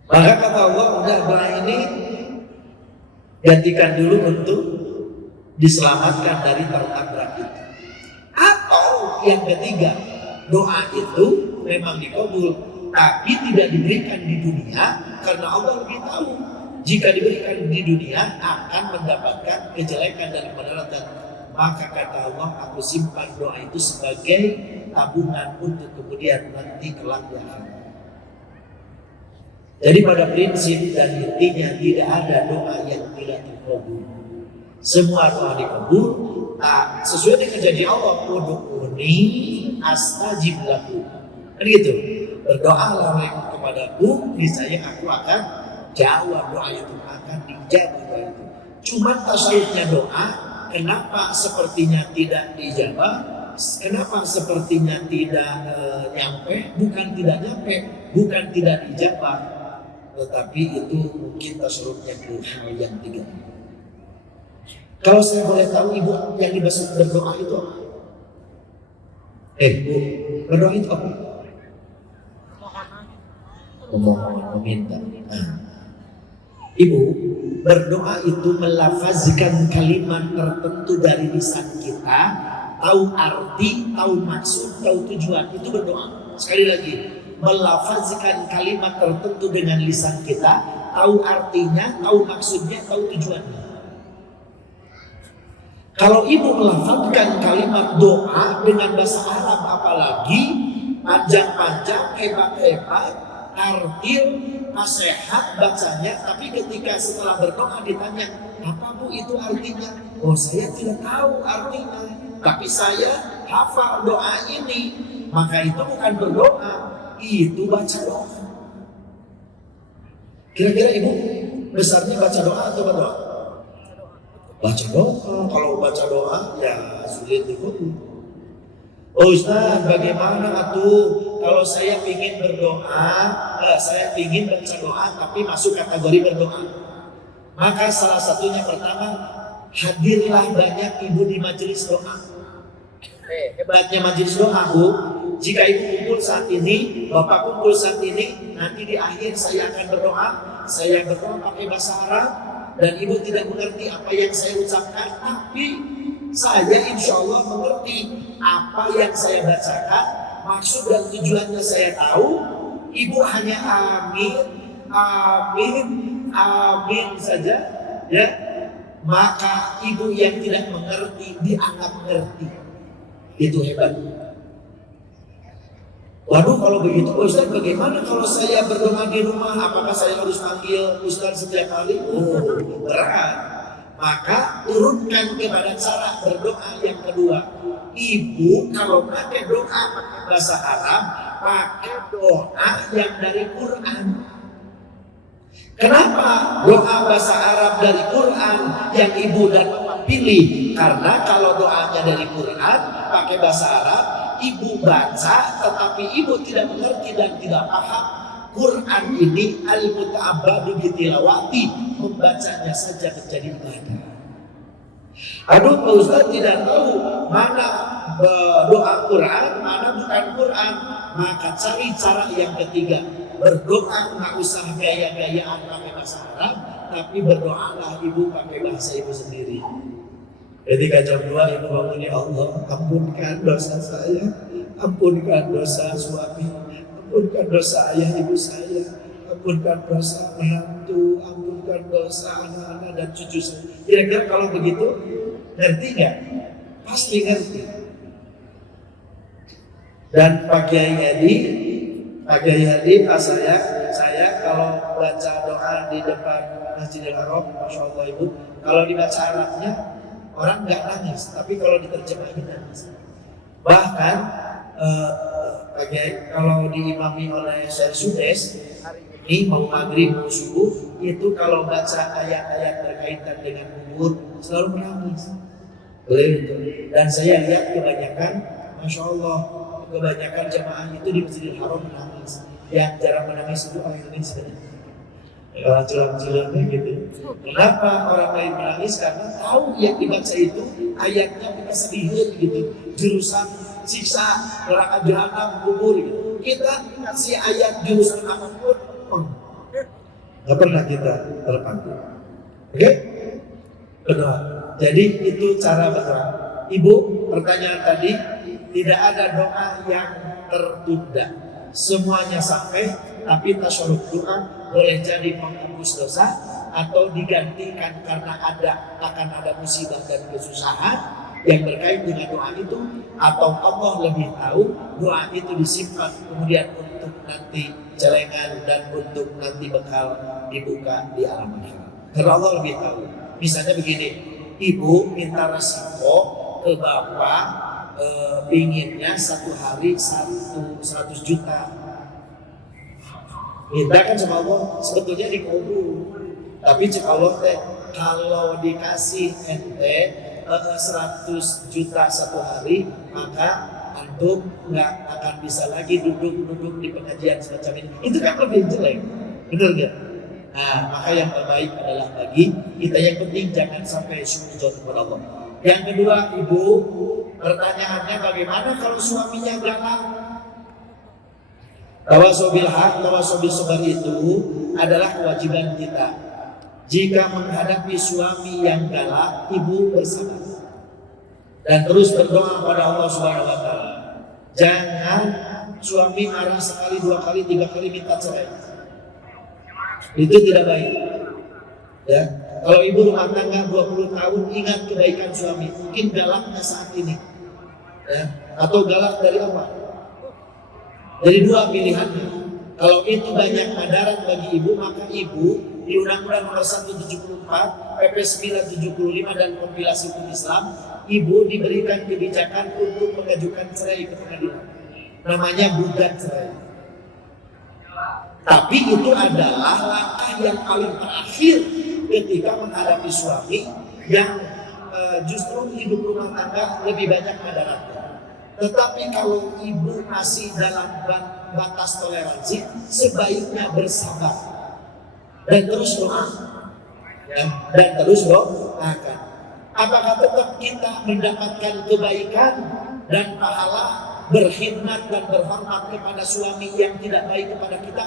Maka kata Allah, udah doa ini gantikan dulu untuk diselamatkan dari tertabrak itu. Atau yang ketiga, doa itu memang dikabul, tapi tidak diberikan di dunia karena Allah lebih tahu. Jika diberikan di dunia akan mendapatkan kejelekan dari neraka. Maka kata Allah, aku simpan doa itu sebagai tabungan untuk kemudian nanti kelak di akhirat. Jadi pada prinsip dan intinya tidak ada doa yang tidak dikabul. Semua doa dikabul sesuai dengan janji Allah, ud'uni astajib lakum. Kan gitu. Berdoalah kepadaku, niscaya aku akan jawab doa itu, akan dijawab doa itu. Cuma tasawufnya doa, kenapa sepertinya tidak dijawab? Kenapa sepertinya tidak nyampe? Bukan tidak nyampe, bukan tidak dijawab, tetapi itu mungkin tasawufnya hal yang 3. Kalau saya boleh tahu ibu yang dimaksud berdoa itu apa? Bu, berdoa itu apa? Memohon, meminta. Ibu, berdoa itu melafazkan kalimat tertentu dari lisan kita, tahu arti, tahu maksud, tahu tujuan, itu berdoa. Sekali lagi, melafazkan kalimat tertentu dengan lisan kita, tahu artinya, tahu maksudnya, tahu tujuannya. Kalau ibu melafazkan kalimat doa dengan bahasa Arab apalagi panjang-panjang, hebat-hebat, artil, nasihat bacanya, tapi ketika setelah berdoa ditanya, apa Bu itu artinya? Oh, saya tidak tahu artinya, tapi saya hafal doa ini. Maka itu bukan berdoa, itu baca doa. Kira-kira ibu besarnya baca doa atau berdoa? Baca doa. Kalau baca doa ya sulit dikabul. Oh Ustaz, bagaimana atuh kalau saya ingin berdoa, saya ingin baca doa tapi masuk kategori berdoa. Maka salah satunya pertama, hadirlah banyak ibu di majelis doa. Hebatnya majelis doa, Bu, jika ibu kumpul saat ini, bapak kumpul saat ini, nanti di akhir saya akan berdoa. Saya berdoa pakai bahasa Arab dan ibu tidak mengerti apa yang saya ucapkan, tapi saya insya Allah mengerti apa yang saya bacakan, maksud dan tujuannya saya tahu. Ibu hanya amin, amin, amin saja, ya. Maka ibu yang tidak mengerti dianggap mengerti. Itu hebat. Waduh, kalau begitu Ustaz, bagaimana kalau saya berdoa di rumah? Apakah saya harus panggil Ustaz setiap hari? Oh, berat. Maka turunkan kepada cara berdoa yang kedua. Ibu kalau pakai doa pakai bahasa Arab, pakai doa yang dari Quran. Kenapa doa bahasa Arab dari Quran yang ibu dan bapak pilih? Karena kalau doanya dari Quran pakai bahasa Arab, ibu baca tetapi ibu tidak mengerti dan tidak paham. Quran ini al-muta'abbadu bitilawati, membacanya saja menjadi ibadah. Aduh, Pak Ustaz tidak tahu mana doa Quran, mana bukan Quran. Maka cari cara yang ketiga. Berdoa nggak usah gaya-gayaan pakai bahasa Arab, tapi berdoalah ibu pakai bahasa ibu sendiri. Ketika jam 2 ibu bangun, ya Allah, ampunkan dosa saya, ampunkan dosa suami, ampunkan dosa ayah ibu saya, ampunkan dosa menantu, ampunkan dosa anak-anak dan cucu saya. Kira-kira kalau begitu, ngerti nggak? Pasti ngerti. Dan Pak Kiai Hadi, pas saya kalau baca doa di depan Masjidil Haram, Masya Allah Ibu, kalau dibaca Arabnya orang nggak nangis, tapi kalau diterjemahin nangis. Bahkan Pak Kiai, kalau diimami oleh Syekh Sudes hari ini mau maghrib mau subuh, itu kalau baca ayat-ayat berkaitan dengan umur selalu menangis. Boleh itu. Dan saya lihat kebanyakan, Masya Allah, kebanyakan jamaah itu di Masjidil Haram menangis. Yang jarang menangis itu orang Indonesia. Jelang-jelangnya gitu. Kenapa orang lain menangis? Karena tahu yang dibaca itu ayatnya kita sedih gitu. Jurusan siksa, neraka jahanam, kubur gitu. Kita kasih ayat jurusan apapun, nggak pernah kita terpanggil. Oke? Benar. Jadi itu cara berdoa. Ibu, pertanyaan tadi, tidak ada doa yang tertunda. Semuanya sampai, tapi tasyahud doa boleh jadi penghapus dosa atau digantikan karena akan ada musibah dan kesusahan yang berkait dengan doa itu, atau Allah lebih tahu doa itu disimpan kemudian untuk nanti celengan dan untuk nanti bekal dibuka di alam akhirat. Karena Allah lebih tahu. Misalnya begini, ibu minta resiko ke bapak, pinginnya satu hari 100 juta. Minta kan sama Allah, sebetulnya dikabul. Tapi cek Allah teh, kalau dikasih ente 100 juta satu hari, maka antum nggak akan bisa lagi duduk di pengajian semacam ini. Itu kan lebih jelek, betul nggak? Nah, maka yang terbaik adalah bagi kita, yang penting jangan sampai suudzon kepada Allah. Yang kedua, ibu, pertanyaannya bagaimana kalau suaminya galak? Tawasobil haq, tawasobil sabar itu adalah kewajiban kita. Jika menghadapi suami yang galak, ibu bersabar dan terus berdoa kepada Allah Subhanahu wa taala. Jangan suami marah sekali, 2 kali, 3 kali minta cerai. Itu tidak baik. Ya. Kalau ibu rumah tangga 20 tahun, ingat kebaikan suami. Mungkin galaknya saat ini, ya, atau galak dari awal. Jadi 2 pilihannya. Kalau itu banyak madarat bagi ibu, maka ibu di Undang-Undang Nomor 174, PP 975 dan kompilasi hukum Islam, ibu diberikan kebijakan untuk mengajukan cerai ke pengadilan. Namanya gugat cerai. Tapi itu adalah langkah yang paling terakhir ketika menghadapi suami yang justru hidup rumah tangga lebih banyak madaratnya. Tetapi kalau ibu masih dalam batas toleransi, sebaiknya bersabar dan terus doa, ya, dan terus doakan. Apakah tetap kita mendapatkan kebaikan dan pahala berkhidmat dan berhormat kepada suami yang tidak baik kepada kita?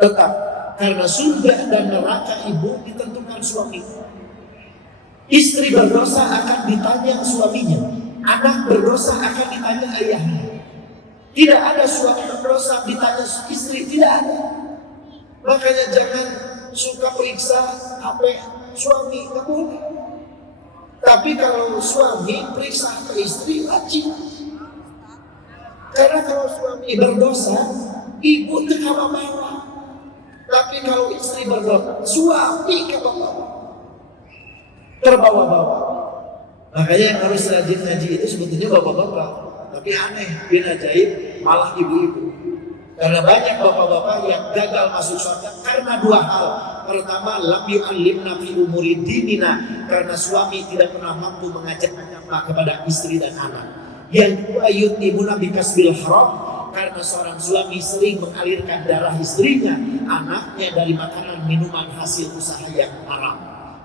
Tetap, karena surga dan neraka ibu ditentukan suami. Istri berdosa akan ditanya suaminya, anak berdosa akan ditanya ayahnya. Tidak ada suami berdosa ditanya istri, tidak ada. Makanya jangan suka periksa HP suami, nggak boleh. Tapi kalau suami periksa HP istri, wajib. Karena kalau suami berdosa, ibu terbawa-bawa. Tapi kalau istri berdosa, suami terbawa-bawa. Makanya yang harus rajin ngaji itu sebetulnya bapak-bapak. Tapi aneh, bin ajaib malah ibu-ibu. Karena banyak bapak-bapak yang gagal masuk surga karena dua hal. Pertama, lam yu'allimna fi umuri dinina, karena suami tidak pernah mampu mengajak kepada istri dan anak. Yang kedua, yutimuna bikasbil haram, karena seorang suami sering mengalirkan darah istrinya, anaknya dari makanan minuman hasil usaha yang haram.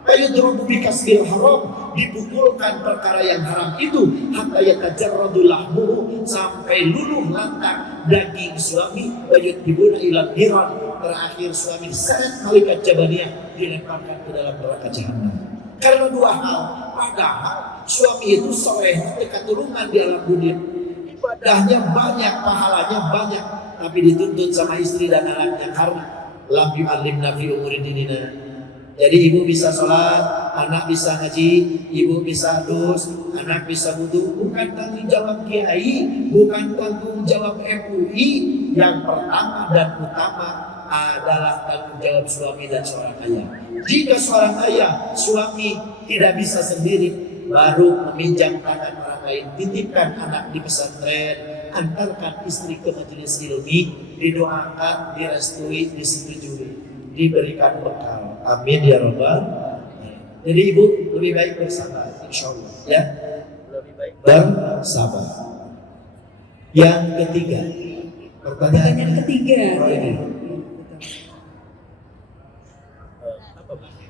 Ayudrobu bikasbil haram, dipukulkan perkara yang haram itu hatta yatajarradu lahmuhu, sampai luluh lantak daging suami. Wayudhibuna ila niran, terakhir suami diseret malaikat jabaniyah, dilemparkan ke dalam neraka jahanam. Karena dua hal. Padahal suami itu soleh, keturunan di alam dunia, ibadahnya banyak, pahalanya banyak, tapi dituntut sama istri dan anaknya karena lam yu'allimna fi umuri dinina. Jadi ibu bisa sholat, anak bisa ngaji, ibu bisa dus, anak bisa wudu. Bukan tanggung jawab kiai, bukan tanggung jawab MUI. Yang pertama dan utama adalah tanggung jawab suami dan seorang ayah. Jika seorang ayah, suami tidak bisa sendiri, baru meminjam tangan orang lain, titipkan anak di pesantren, antarkan istri ke majelis ilmi, didoakan, direstui, disetujui, diberikan bekal. Amin ya rabbal. Jadi ibu lebih baik bersabar, insya Allah, ya, lebih baik bersabar. Yang ketiga, Pertanyaan ketiga.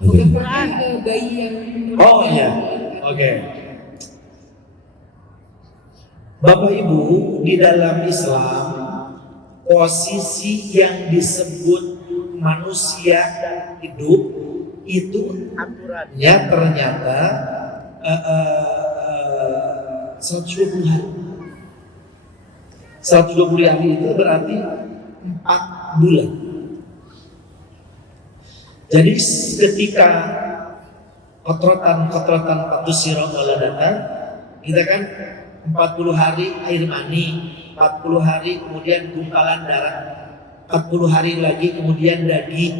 Apakah bayi yang oh iya, oke. Bapak Ibu, di dalam Islam posisi yang disebut manusia hidup itu aturannya ternyata 120 hari. 120 hari itu berarti 4 bulan. Jadi ketika kotrotan patus sirah datang, kita kan 40 hari air mani, 40 hari kemudian gumpalan darah, 40 hari lagi kemudian daging.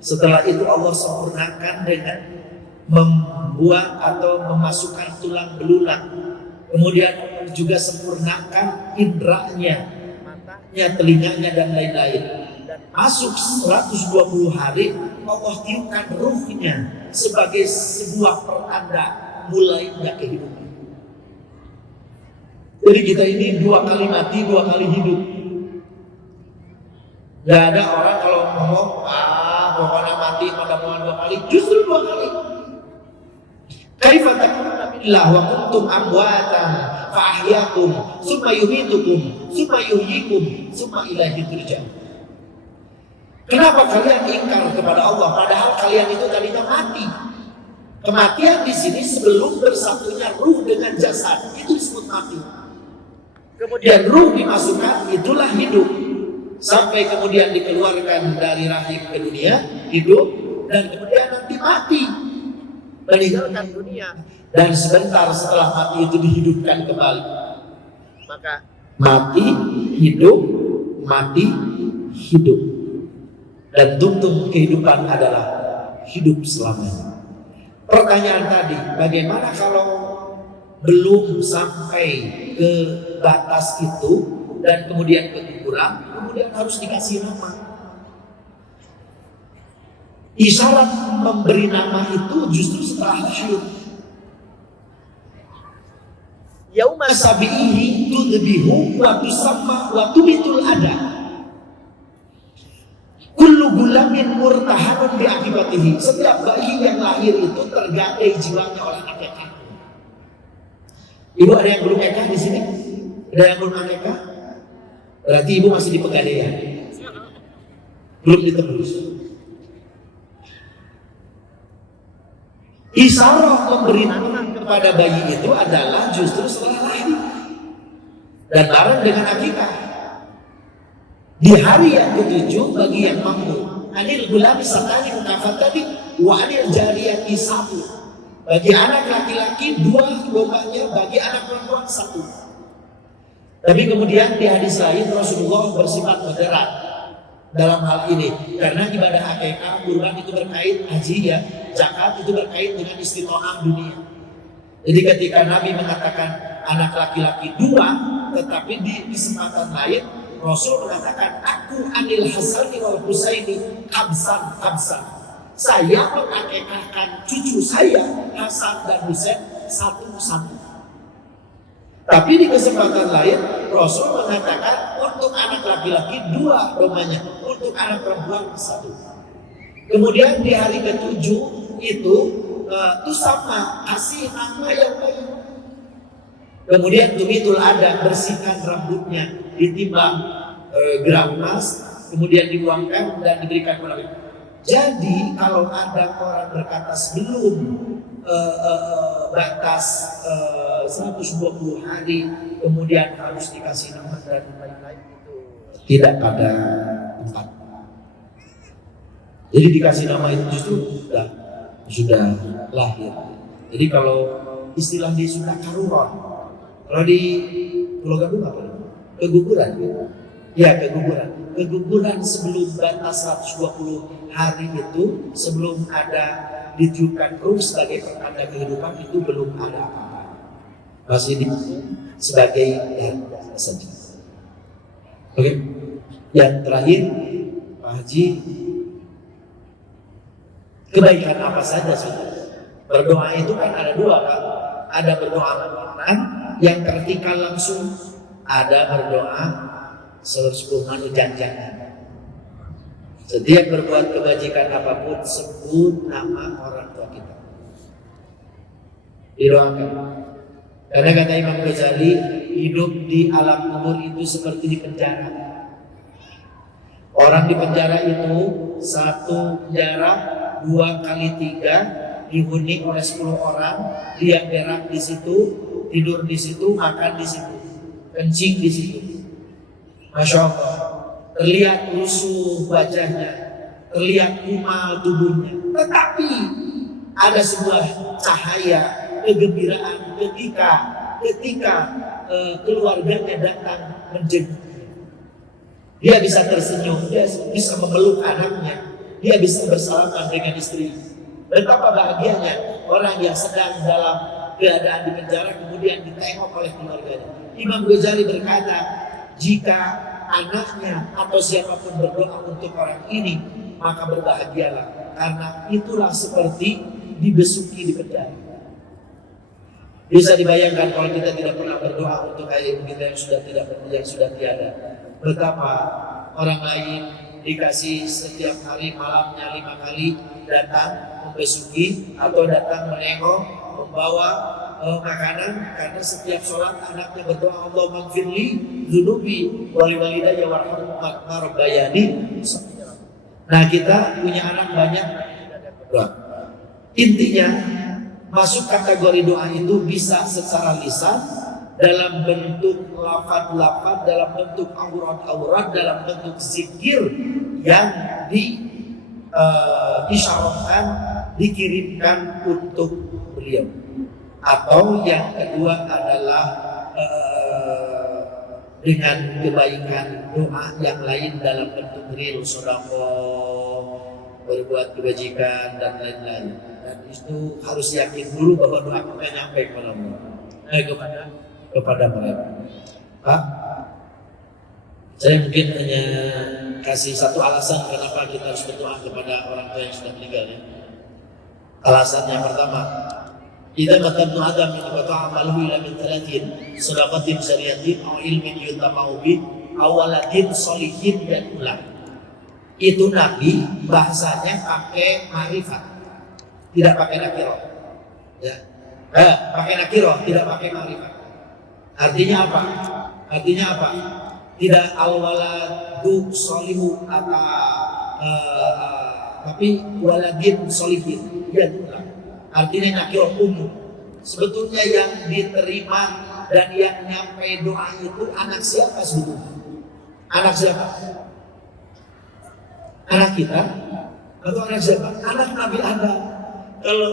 Setelah itu Allah sempurnakan dengan membuat atau memasukkan tulang belulang. Kemudian juga sempurnakan indranya, matanya, telinganya dan lain-lain. Masuk 120 hari Allah tiupkan ruhnya sebagai sebuah pertanda mulainya kehidupan. Jadi kita ini 2 kali mati, 2 kali hidup. Gak ada orang kalau ngomong, pokoknya mati pada mohon 2 kali, justru 2 kali. Kaifa takfuruna billah wa kuntum amwatan fa ahyakum summa yumitukum summa yuhyikum summa ilaihi turja'un. Kenapa kalian ingkar kepada Allah padahal kalian itu tadinya mati? Kematian di sini sebelum bersatunya ruh dengan jasad itu disebut mati. Kemudian ruh dimasukkan, itulah hidup. Sampai kemudian dikeluarkan dari rahim ke dunia, hidup, dan kemudian nanti mati, meninggalkan dunia. Dan sebentar setelah mati itu dihidupkan kembali. Maka mati, hidup, mati, hidup. Dan tuntum kehidupan adalah hidup selamanya. Pertanyaan tadi, bagaimana kalau belum sampai ke batas itu dan kemudian keguguran, kemudian harus dikasih nama? Isyarat memberi nama itu justru setelah haid. yauma sabihi tudbihu wa tusamma wa tubitul ada. Kullu gulamin murtahanun bi akibatihi. Setiap bayi yang lahir itu tergadai jiwanya oleh akikah. Ibu ada yang belum akikah di sini? Ada yang belum akikah? Berarti ibu masih di pegadaian. Belum ditebus. Isyarah memberi nama kepada bayi itu adalah justru setelah lahir dan bareng dengan akikah. Di hari yang ketujuh bagi yang mampu, anil gulami satani mukafatani wa anil jariyati satu. Bagi anak laki-laki 2 dombanya, bagi anak perempuan 1. Tapi kemudian di hadis lain Rasulullah bersifat moderat dalam hal ini, karena ibadah akikah kurban itu berkait haji ya, zakat itu berkait dengan istitoah dunia. Jadi ketika Nabi mengatakan anak laki-laki 2, tetapi di kesempatan lain Rasul mengatakan aku anil Hasani wal Husaini kabsan. Saya mengakikahkan cucu saya Hasan dan Husain satu-satu. Tapi di kesempatan lain Rasul mengatakan untuk anak laki-laki 2 dombanya, untuk anak perempuan 1. Kemudian di hari ke-7 itu sama kasih nama yang baik. Kemudian tumitul ada, bersihkan rambutnya, ditimbang gram emas, kemudian dibuangkan dan diberikan kepada ibu. Jadi kalau ada orang berkata sebelum batas 120 hari kemudian harus dikasih nama dan lain-lain, itu tidak pada tempat. Jadi dikasih nama itu justru sudah lahir. Jadi kalau istilah dia sudah karuron, kalau di Pulau Gadung apa? Keguguran. Ya, keguguran sebelum batas 120 hari itu, sebelum ada ditiupkan ruh sebagai pertanda kehidupan, itu belum ada apa-apa. Masih sebagai saja. Oke. Yang terakhir, Pak Haji, kebaikan apa saja sudah? Berdoa itu kan ada 2 kan? Ada berdoa yang vertikal langsung, ada berdoa seluruh janjangan. Setiap berbuat kebajikan apapun, sebut nama orang tua kita, didoakan. Karena kata Imam Ghazali, hidup di alam kubur itu seperti di penjara. Orang di penjara itu, 1 penjara 2 kali 3 dihuni oleh 10 orang, dia berak di situ, tidur di situ, makan di situ, kencing di situ. Masya Allah, terlihat lusuh wajahnya, terlihat kumal tubuhnya, tetapi ada sebuah cahaya kegembiraan ketika keluarganya datang menjenguk. Dia bisa tersenyum, dia bisa memeluk anaknya, dia bisa bersalaman dengan istri. Betapa bahagianya orang yang sedang dalam keadaan di penjara kemudian ditengok oleh keluarganya. Imam Ghazali berkata, jika anaknya atau siapapun berdoa untuk orang ini, maka berbahagialah, karena itulah seperti dibesuki di penjara. Bisa dibayangkan kalau kita tidak pernah berdoa untuk ayah ibu kita yang sudah tiada, betapa orang lain dikasih setiap hari malamnya 5 kali datang membesuki atau datang menengok, membawa makanan, karena setiap sholat anaknya berdoa Allahumma gfirli dzunubi wali walidayya warhamhuma rabbayani. Nah, kita punya anak banyak doa. Intinya masuk kategori doa itu bisa secara lisan, dalam bentuk lafaz-lafaz, dalam bentuk aurat-aurat, dalam bentuk zikir yang diisyaratkan dikirimkan untuk beliau. Atau yang kedua adalah dengan kebaikan doa yang lain dalam bentuk real, sedekah, berbuat kebajikan dan lain-lain. Dan itu harus yakin dulu bahwa doa kita nyampe kepada Allah, kepada mereka. Pak, saya mungkin hanya kasih satu alasan kenapa kita harus berdoa kepada orang tua yang sudah meninggal ya. Alasan yang pertama, Idza qatalna adam min qata'a amaluhu ila min thalathin sadaqatin sariyatin aw ilmin yuntafa'u bi aw waladin sholihin dan ulang. Itu Nabi bahasanya pakai ma'rifat, tidak pakai nakirah. Ya. Pakai nakirah, tidak pakai ma'rifat. Artinya apa? Artinya apa? Tidak al-waladu sholihu tapi waladin sholihin dan ulang. Artinya nakirah umum. Sebetulnya yang diterima dan yang nyampe doa itu anak siapa sebetulnya? Anak siapa? Anak kita atau anak siapa? Anak Nabi Adam. Kalau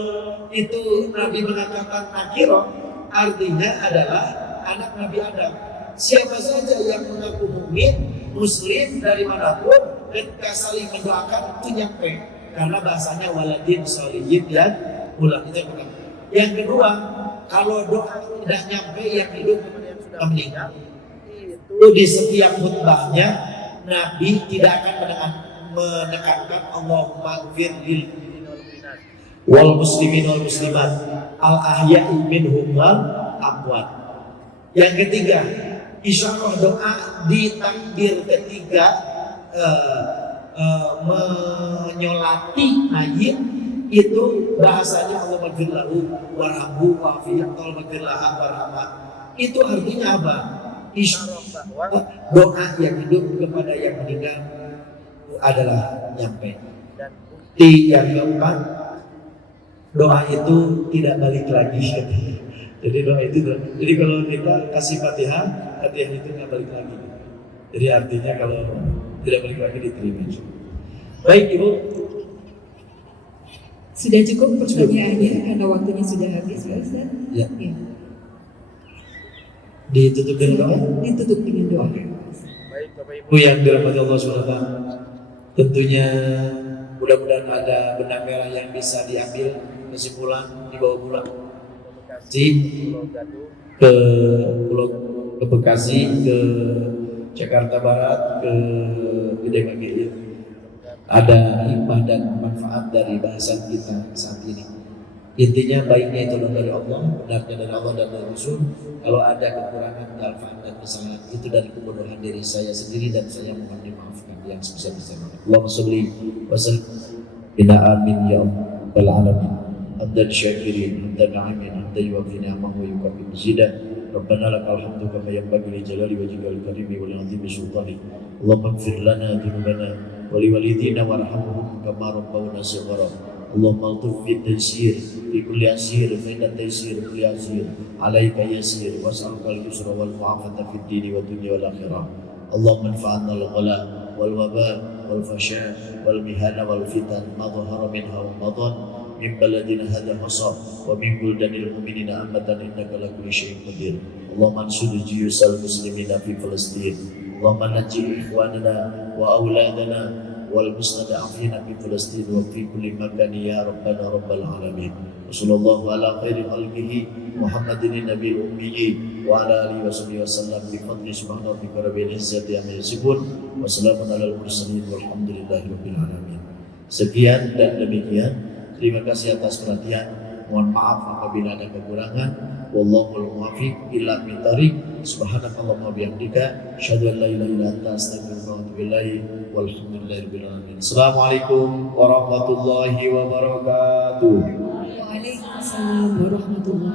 itu Nabi mengatakan nakirah, artinya adalah anak Nabi Adam. Siapa saja yang mengaku mukmin, muslim dari manapun, ketika saling mendoakan itu nyampe. Karena bahasanya waladin sholihin dan ulang, itu yang pertama. Yang kedua, kalau doa tidak nyampe yang hidup kepada yang sudah meninggal, itu di setiap khutbahnya Nabi tidak akan menekankan Allahumma gfir lil wal muslimin wal muslimat al ahya'i minhum wal amwat. Yang ketiga, isyarah doa di takbir ketiga menyolati mayit itu bahasanya Allah maghfir lahu warhamhu wa'afiyah atau maghfir laha warhamah. Itu artinya apa? Isyarah bahwa doa yang hidup kepada yang meninggal adalah nyampe. Dan bukti yang keempat, doa itu tidak balik lagi. Jadi doa itu, jadi kalau kita kasih Fatihah, Fatihah itu nggak balik lagi. Jadi artinya kalau tidak balik lagi diterima. Baik Ibu. Sudah cukup pertanyaannya karena waktunya sudah habis, Pak Ustaz. Ya. Ya. Ditutup dengan doa. Ditutup dengan doa. Baik Bapak Ibu yang dirahmati Allah SWT. Tentunya mudah-mudahan ada benang merah yang bisa diambil kesimpulan dibawa pulang ke Bekasi, ke Jakarta Barat, ke Gede Bage. Ada hikmah dan manfaat dari bahasan kita saat ini. Intinya baiknya itu dari Allah, benarnya dari Allah dan dari Rasul. Kalau ada kekurangan, kesalahan dan kesalahan itu dari kebodohan diri saya sendiri dan saya mohon dimaafkan yang sebesar-besarnya. Allahumma sholli wa sallim ila amin ya rabbal alamin. Hamdan syakirin, hamdan na'imin, hamdan yuwafi ni'amahu wa yukafi mazidah. Rabbana lakal hamdu kama yanbaghi li jalali wajhikal karimi wa li 'azimi sultanik. Allahumma ighfir lana dhunubana wa li walidina warhamhum kama rabbawna shighara. Allahumma altuf fi taysir fi kulli asir fa inna taysir kulli asir alaika yasir was'alukal yusra wal mu'afata fid dini wa dunya wal akhirah. Allahumma anfa'na al-ghala wal waba wal fasha wal mihana wal fitan ma dhahara minha wa ma dhan min baladina hadha masab wa min buldanil mu'minina ammatan innaka ala kulli syai'in qadir. Allahumma ansur jiyusal muslimina fi Palestin. Allahumma najji ikhwanana wa auladana wal mustada'afina fi Palestin wa fi kulli makan ya rabbana rabbal alamin. Wassallallahu ala khairi khalqihi Muhammadin nabiyil ummi wa ala alihi washabihi wasallam bi fadli subhana rabbika rabbil izzati amma yasifun wa salamun alal mursalin walhamdulillahi rabbil alamin. Sekian dan demikian. Terima kasih atas perhatian. Mohon maaf apabila ada kekurangan. Wallahul muwaffiq ila aqwamit. Subhanakallahumma bihamdika asyhadu an la ilaha illa anta astaghfiruka wa atubu ilaik. Walhamdulillahirabbil alamin. Assalamualaikum warahmatullahi wabarakatuh. Waalaikumsalam warahmatullahi